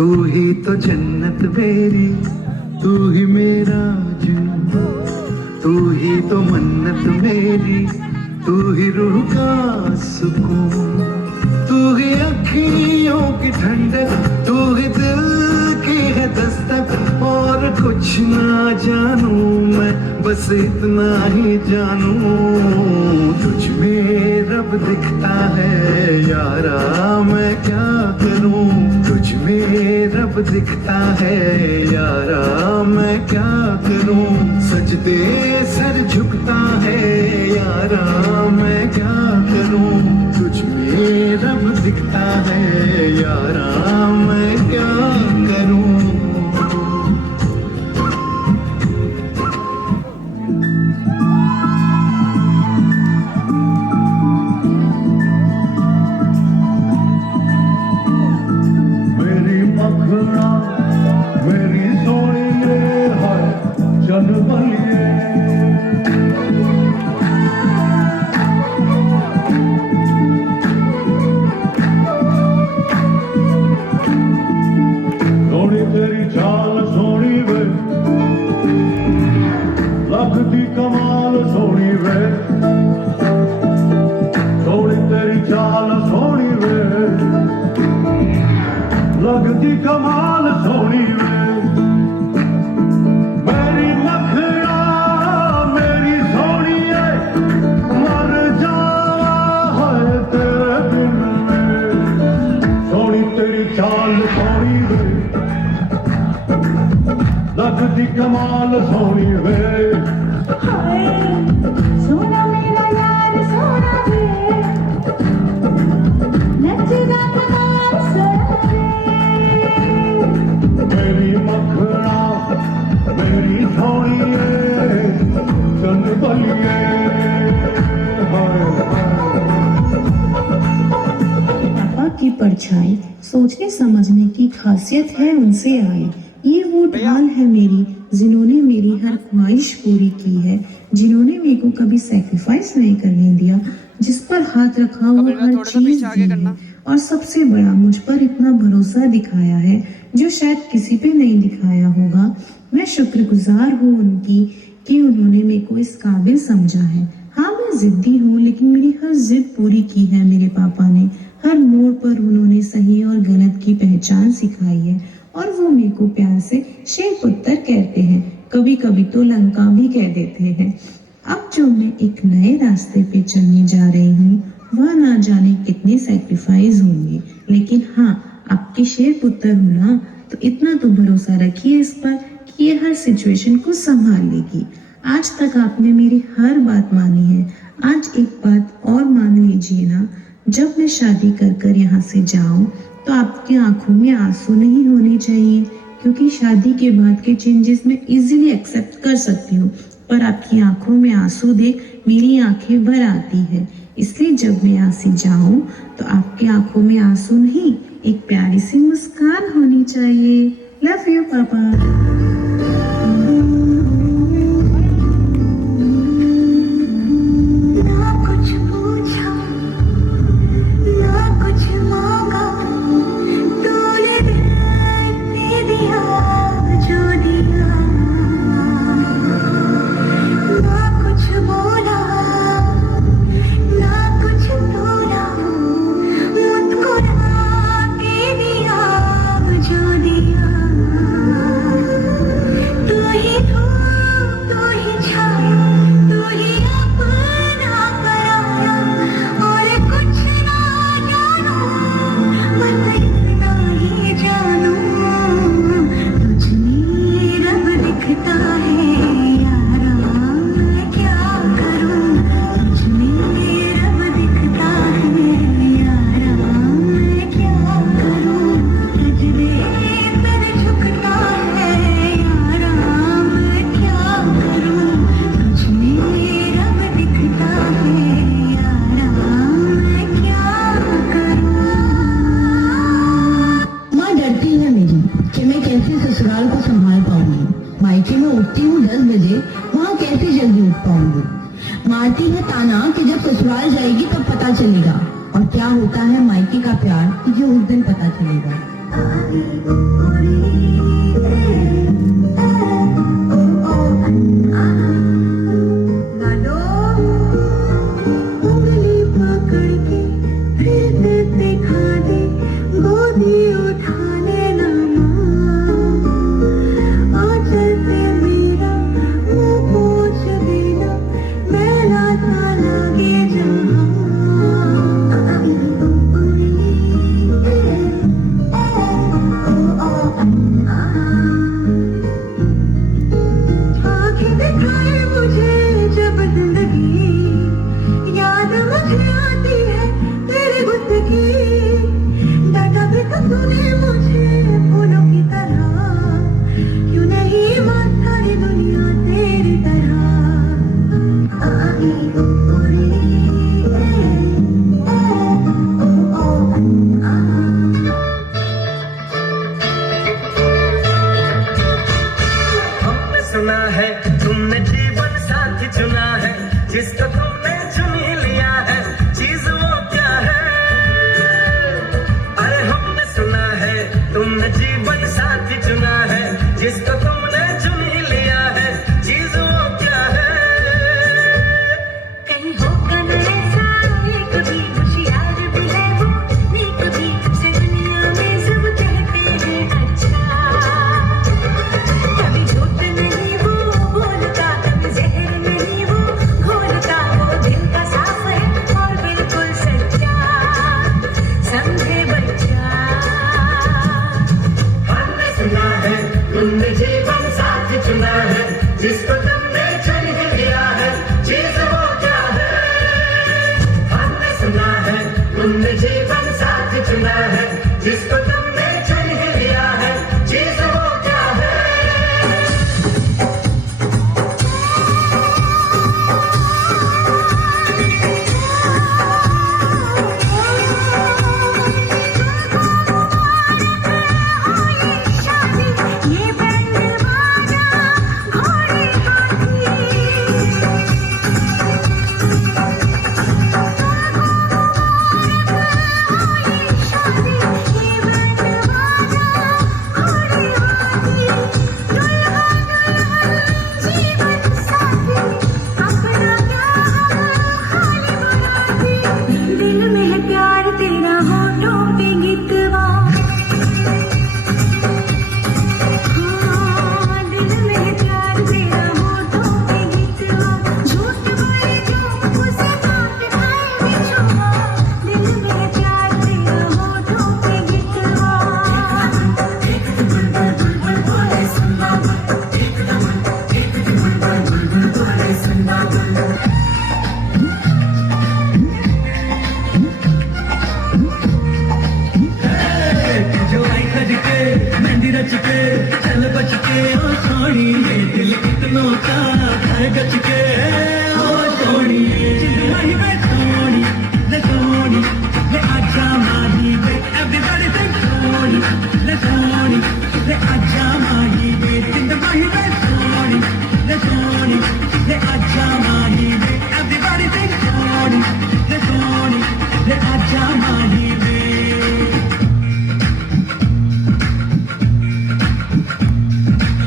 तू ही तो जन्नत मेरी, तू ही मेरा जुनून, तू ही तो मन्नत मेरी, तू ही रूह का सुकून, तू ही अखियों की ठंडक, तू ही दिल की है दस्तक। और कुछ ना जानू मैं, बस इतना ही जानू, तुझ में रब दिखता है यारा, मैं क्या करूं। तुझ में रब दिखता है यारा, मैं क्या करूं। सजदे सर झुकता है यारा, मैं क्या करूं। तुझ में रब दिखता है यारा, मैं क्या करूं। मेरी मखना मेरी सोनिए है चल बलिए, सोनी तेरी चाल सोनी वे, लगती कमाल सोनी वे, सोनी तेरी चाल सोनी वे, लगती कमाल सोनी वे। मेरी मखना मेरी सोनी है, मर जावा है तेरे बिन में। सोनी तेरी चाल सोनी वे, लगती कमाल सोनी वे। सोना मेरा यार सोना वे, नचदा कमाल सोना वे। मेरी मखना मेरी सोनी है चल बलिए, पापा की परछाई सोचने समझने की खासियत है उनसे आई। ये वो ढाल है मेरी जिन्होंने मेरी हर ख्वाहिश पूरी की है, जिन्होंने मेरे को कभी सैक्रिफाइस नहीं करने दिया, जिस पर हाथ रखा वो हर चीज दी है, और सबसे बड़ा मुझ पर इतना भरोसा दिखाया है जो शायद किसी पे नहीं दिखाया होगा। मैं शुक्रगुजार हूँ उनकी कि उन्होंने मेरे को इस काबिल समझा है। हाँ, मैं जिद्दी हूँ, लेकिन मेरी हर जिद पूरी की है मेरे पापा ने। हर मोड़ पर उन्होंने सही और गलत की पहचान सिखाई है, और वो मेरे को प्यार से शेर पुत्र कहते हैं, कभी कभी तो लंका भी कह देते हैं। अब जो मैं एक नए रास्ते पे चलने जा रही हूँ, वह ना जाने कितने सैक्रिफाइस होंगे, लेकिन हाँ, आपके शेर पुत्र हो ना, तो इतना तो भरोसा रखिए इस पर कि ये हर सिचुएशन को संभाल लेगी। आज तक आपने मेरी हर बात मानी है, आज एक बात और मान लीजिए ना, जब मैं शादी कर कर यहाँ से जाऊं तो आपकी आंखों में आंसू नहीं होने चाहिए, क्योंकि शादी के बाद के चेंजेस मैं इजीली एक्सेप्ट कर सकती हूँ, पर आपकी आंखों में आंसू देख मेरी आंखें भर आती है। इसलिए जब मैं यहाँ से जाऊं तो आपकी आंखों में आंसू नहीं, एक प्यारी सी मुस्कान होनी चाहिए। लव यू पापा। ना कुछ पूछा ना कुछ मांगा, तूने दे दिया जो दिया। ना कुछ बोला ना कुछ तोड़ा, मुस्कुरा के दिया जो दिया। तू ही धूप तू ही छाया, तू ही अपना पराया, और कुछ ना जानू, बस इतना ही जानू, तुझ में रब दिखता है यारा, मैं क्या करूं। तुझ में रब दिखता है यारा, मैं क्या करूं। सजदे सर झुकता है यारा, मैं क्या करूं। तुझ में रब दिखता है यारा, मैं क्या करूं। माँ डरती है मेरी कि मैं कैसे ससुराल को संभाल पाऊंगी। मायके में उठती हूँ 10 बजे, वहाँ कैसे जल्दी उठ पाऊंगी। मारती है ताना कि जब ससुराल जाएगी तब पता चलेगा, और क्या होता है मायके का प्यार तुझे उस दिन पता चलेगा।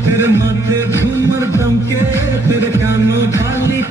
तेरे माथे झूमर दम के तेरे कानों वाली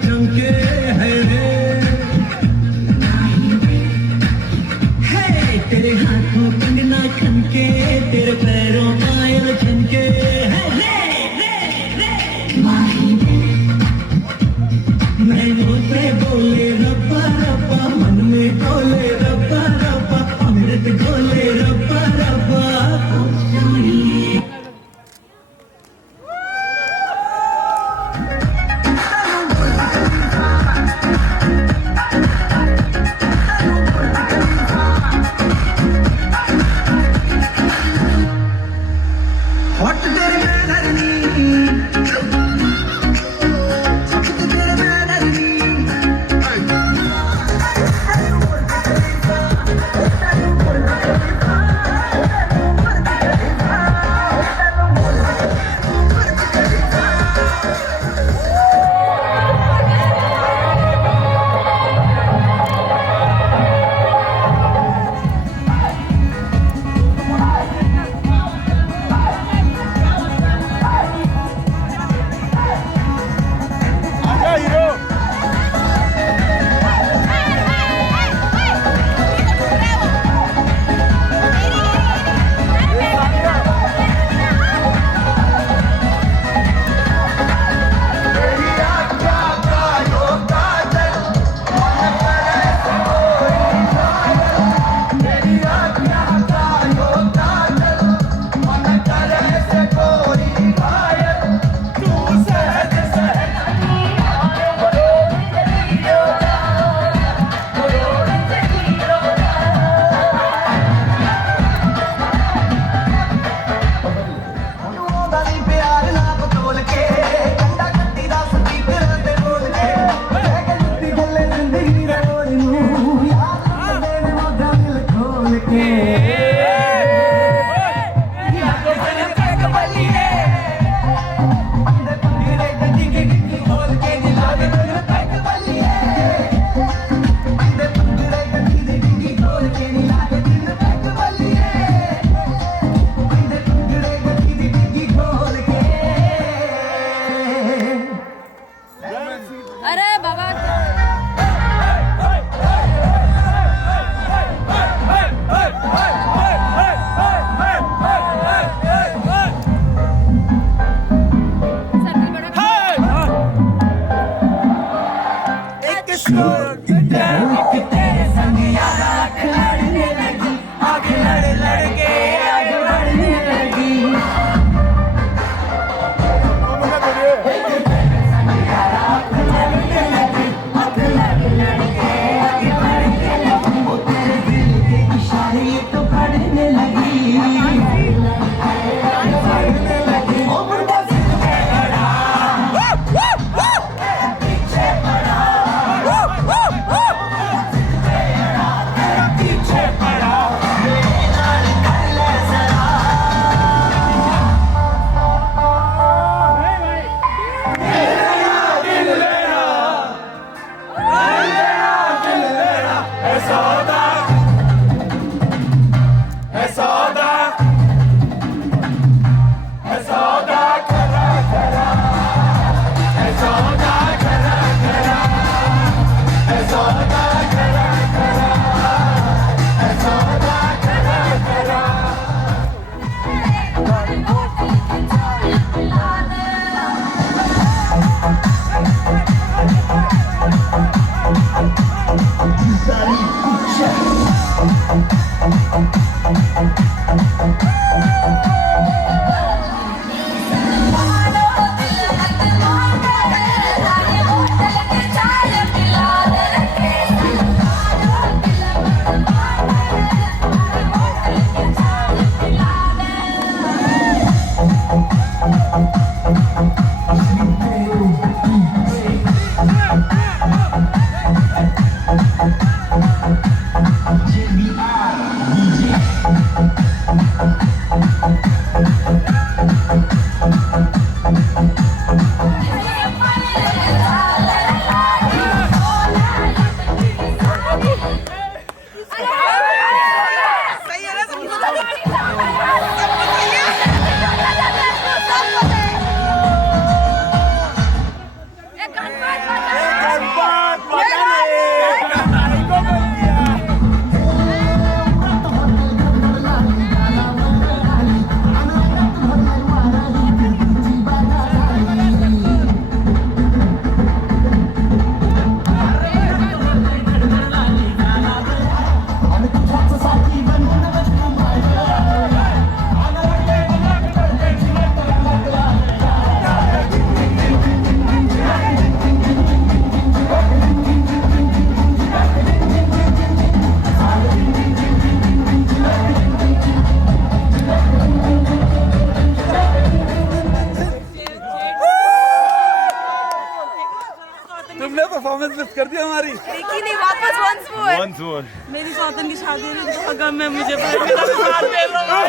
तुमने परफॉर्मेंस मिस कर दी हमारी। देखी नहीं, वापस वंस मोर। मेरी सौतन की शादी हो रही तो गम है मुझे, मेरा भी साथ दे लो भाई।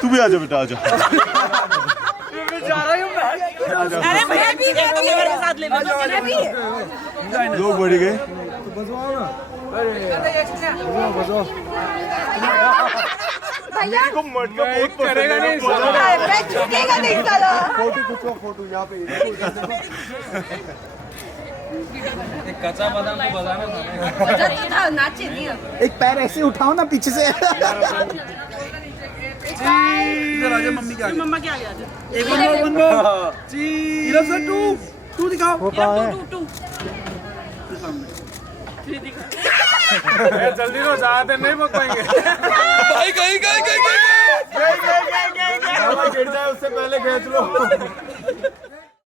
तू भी आजा बेटा, आजा। जा रही हूँ मैं। अरे भैया भी मेरे साथ ले लो। लोग बढ़ गए। भैया को मटका बहुत करेगा नहीं, मैं झुकेगा नहीं साला। फोटो खींचो, फोटो यहाँ पे। कच्चा बादाम को बजाना था, नाचे नहीं। एक पैर ऐसे उठाओ ना पीछे से। इधर आजा, मम्मी क्या मम्मा क्या गया? एक बार इधर से टू दिखाओ। टू जल्दी तो ज्यादा नहीं पक पाएंगे भाई। गई गिर जाए उससे पहले खींच लो।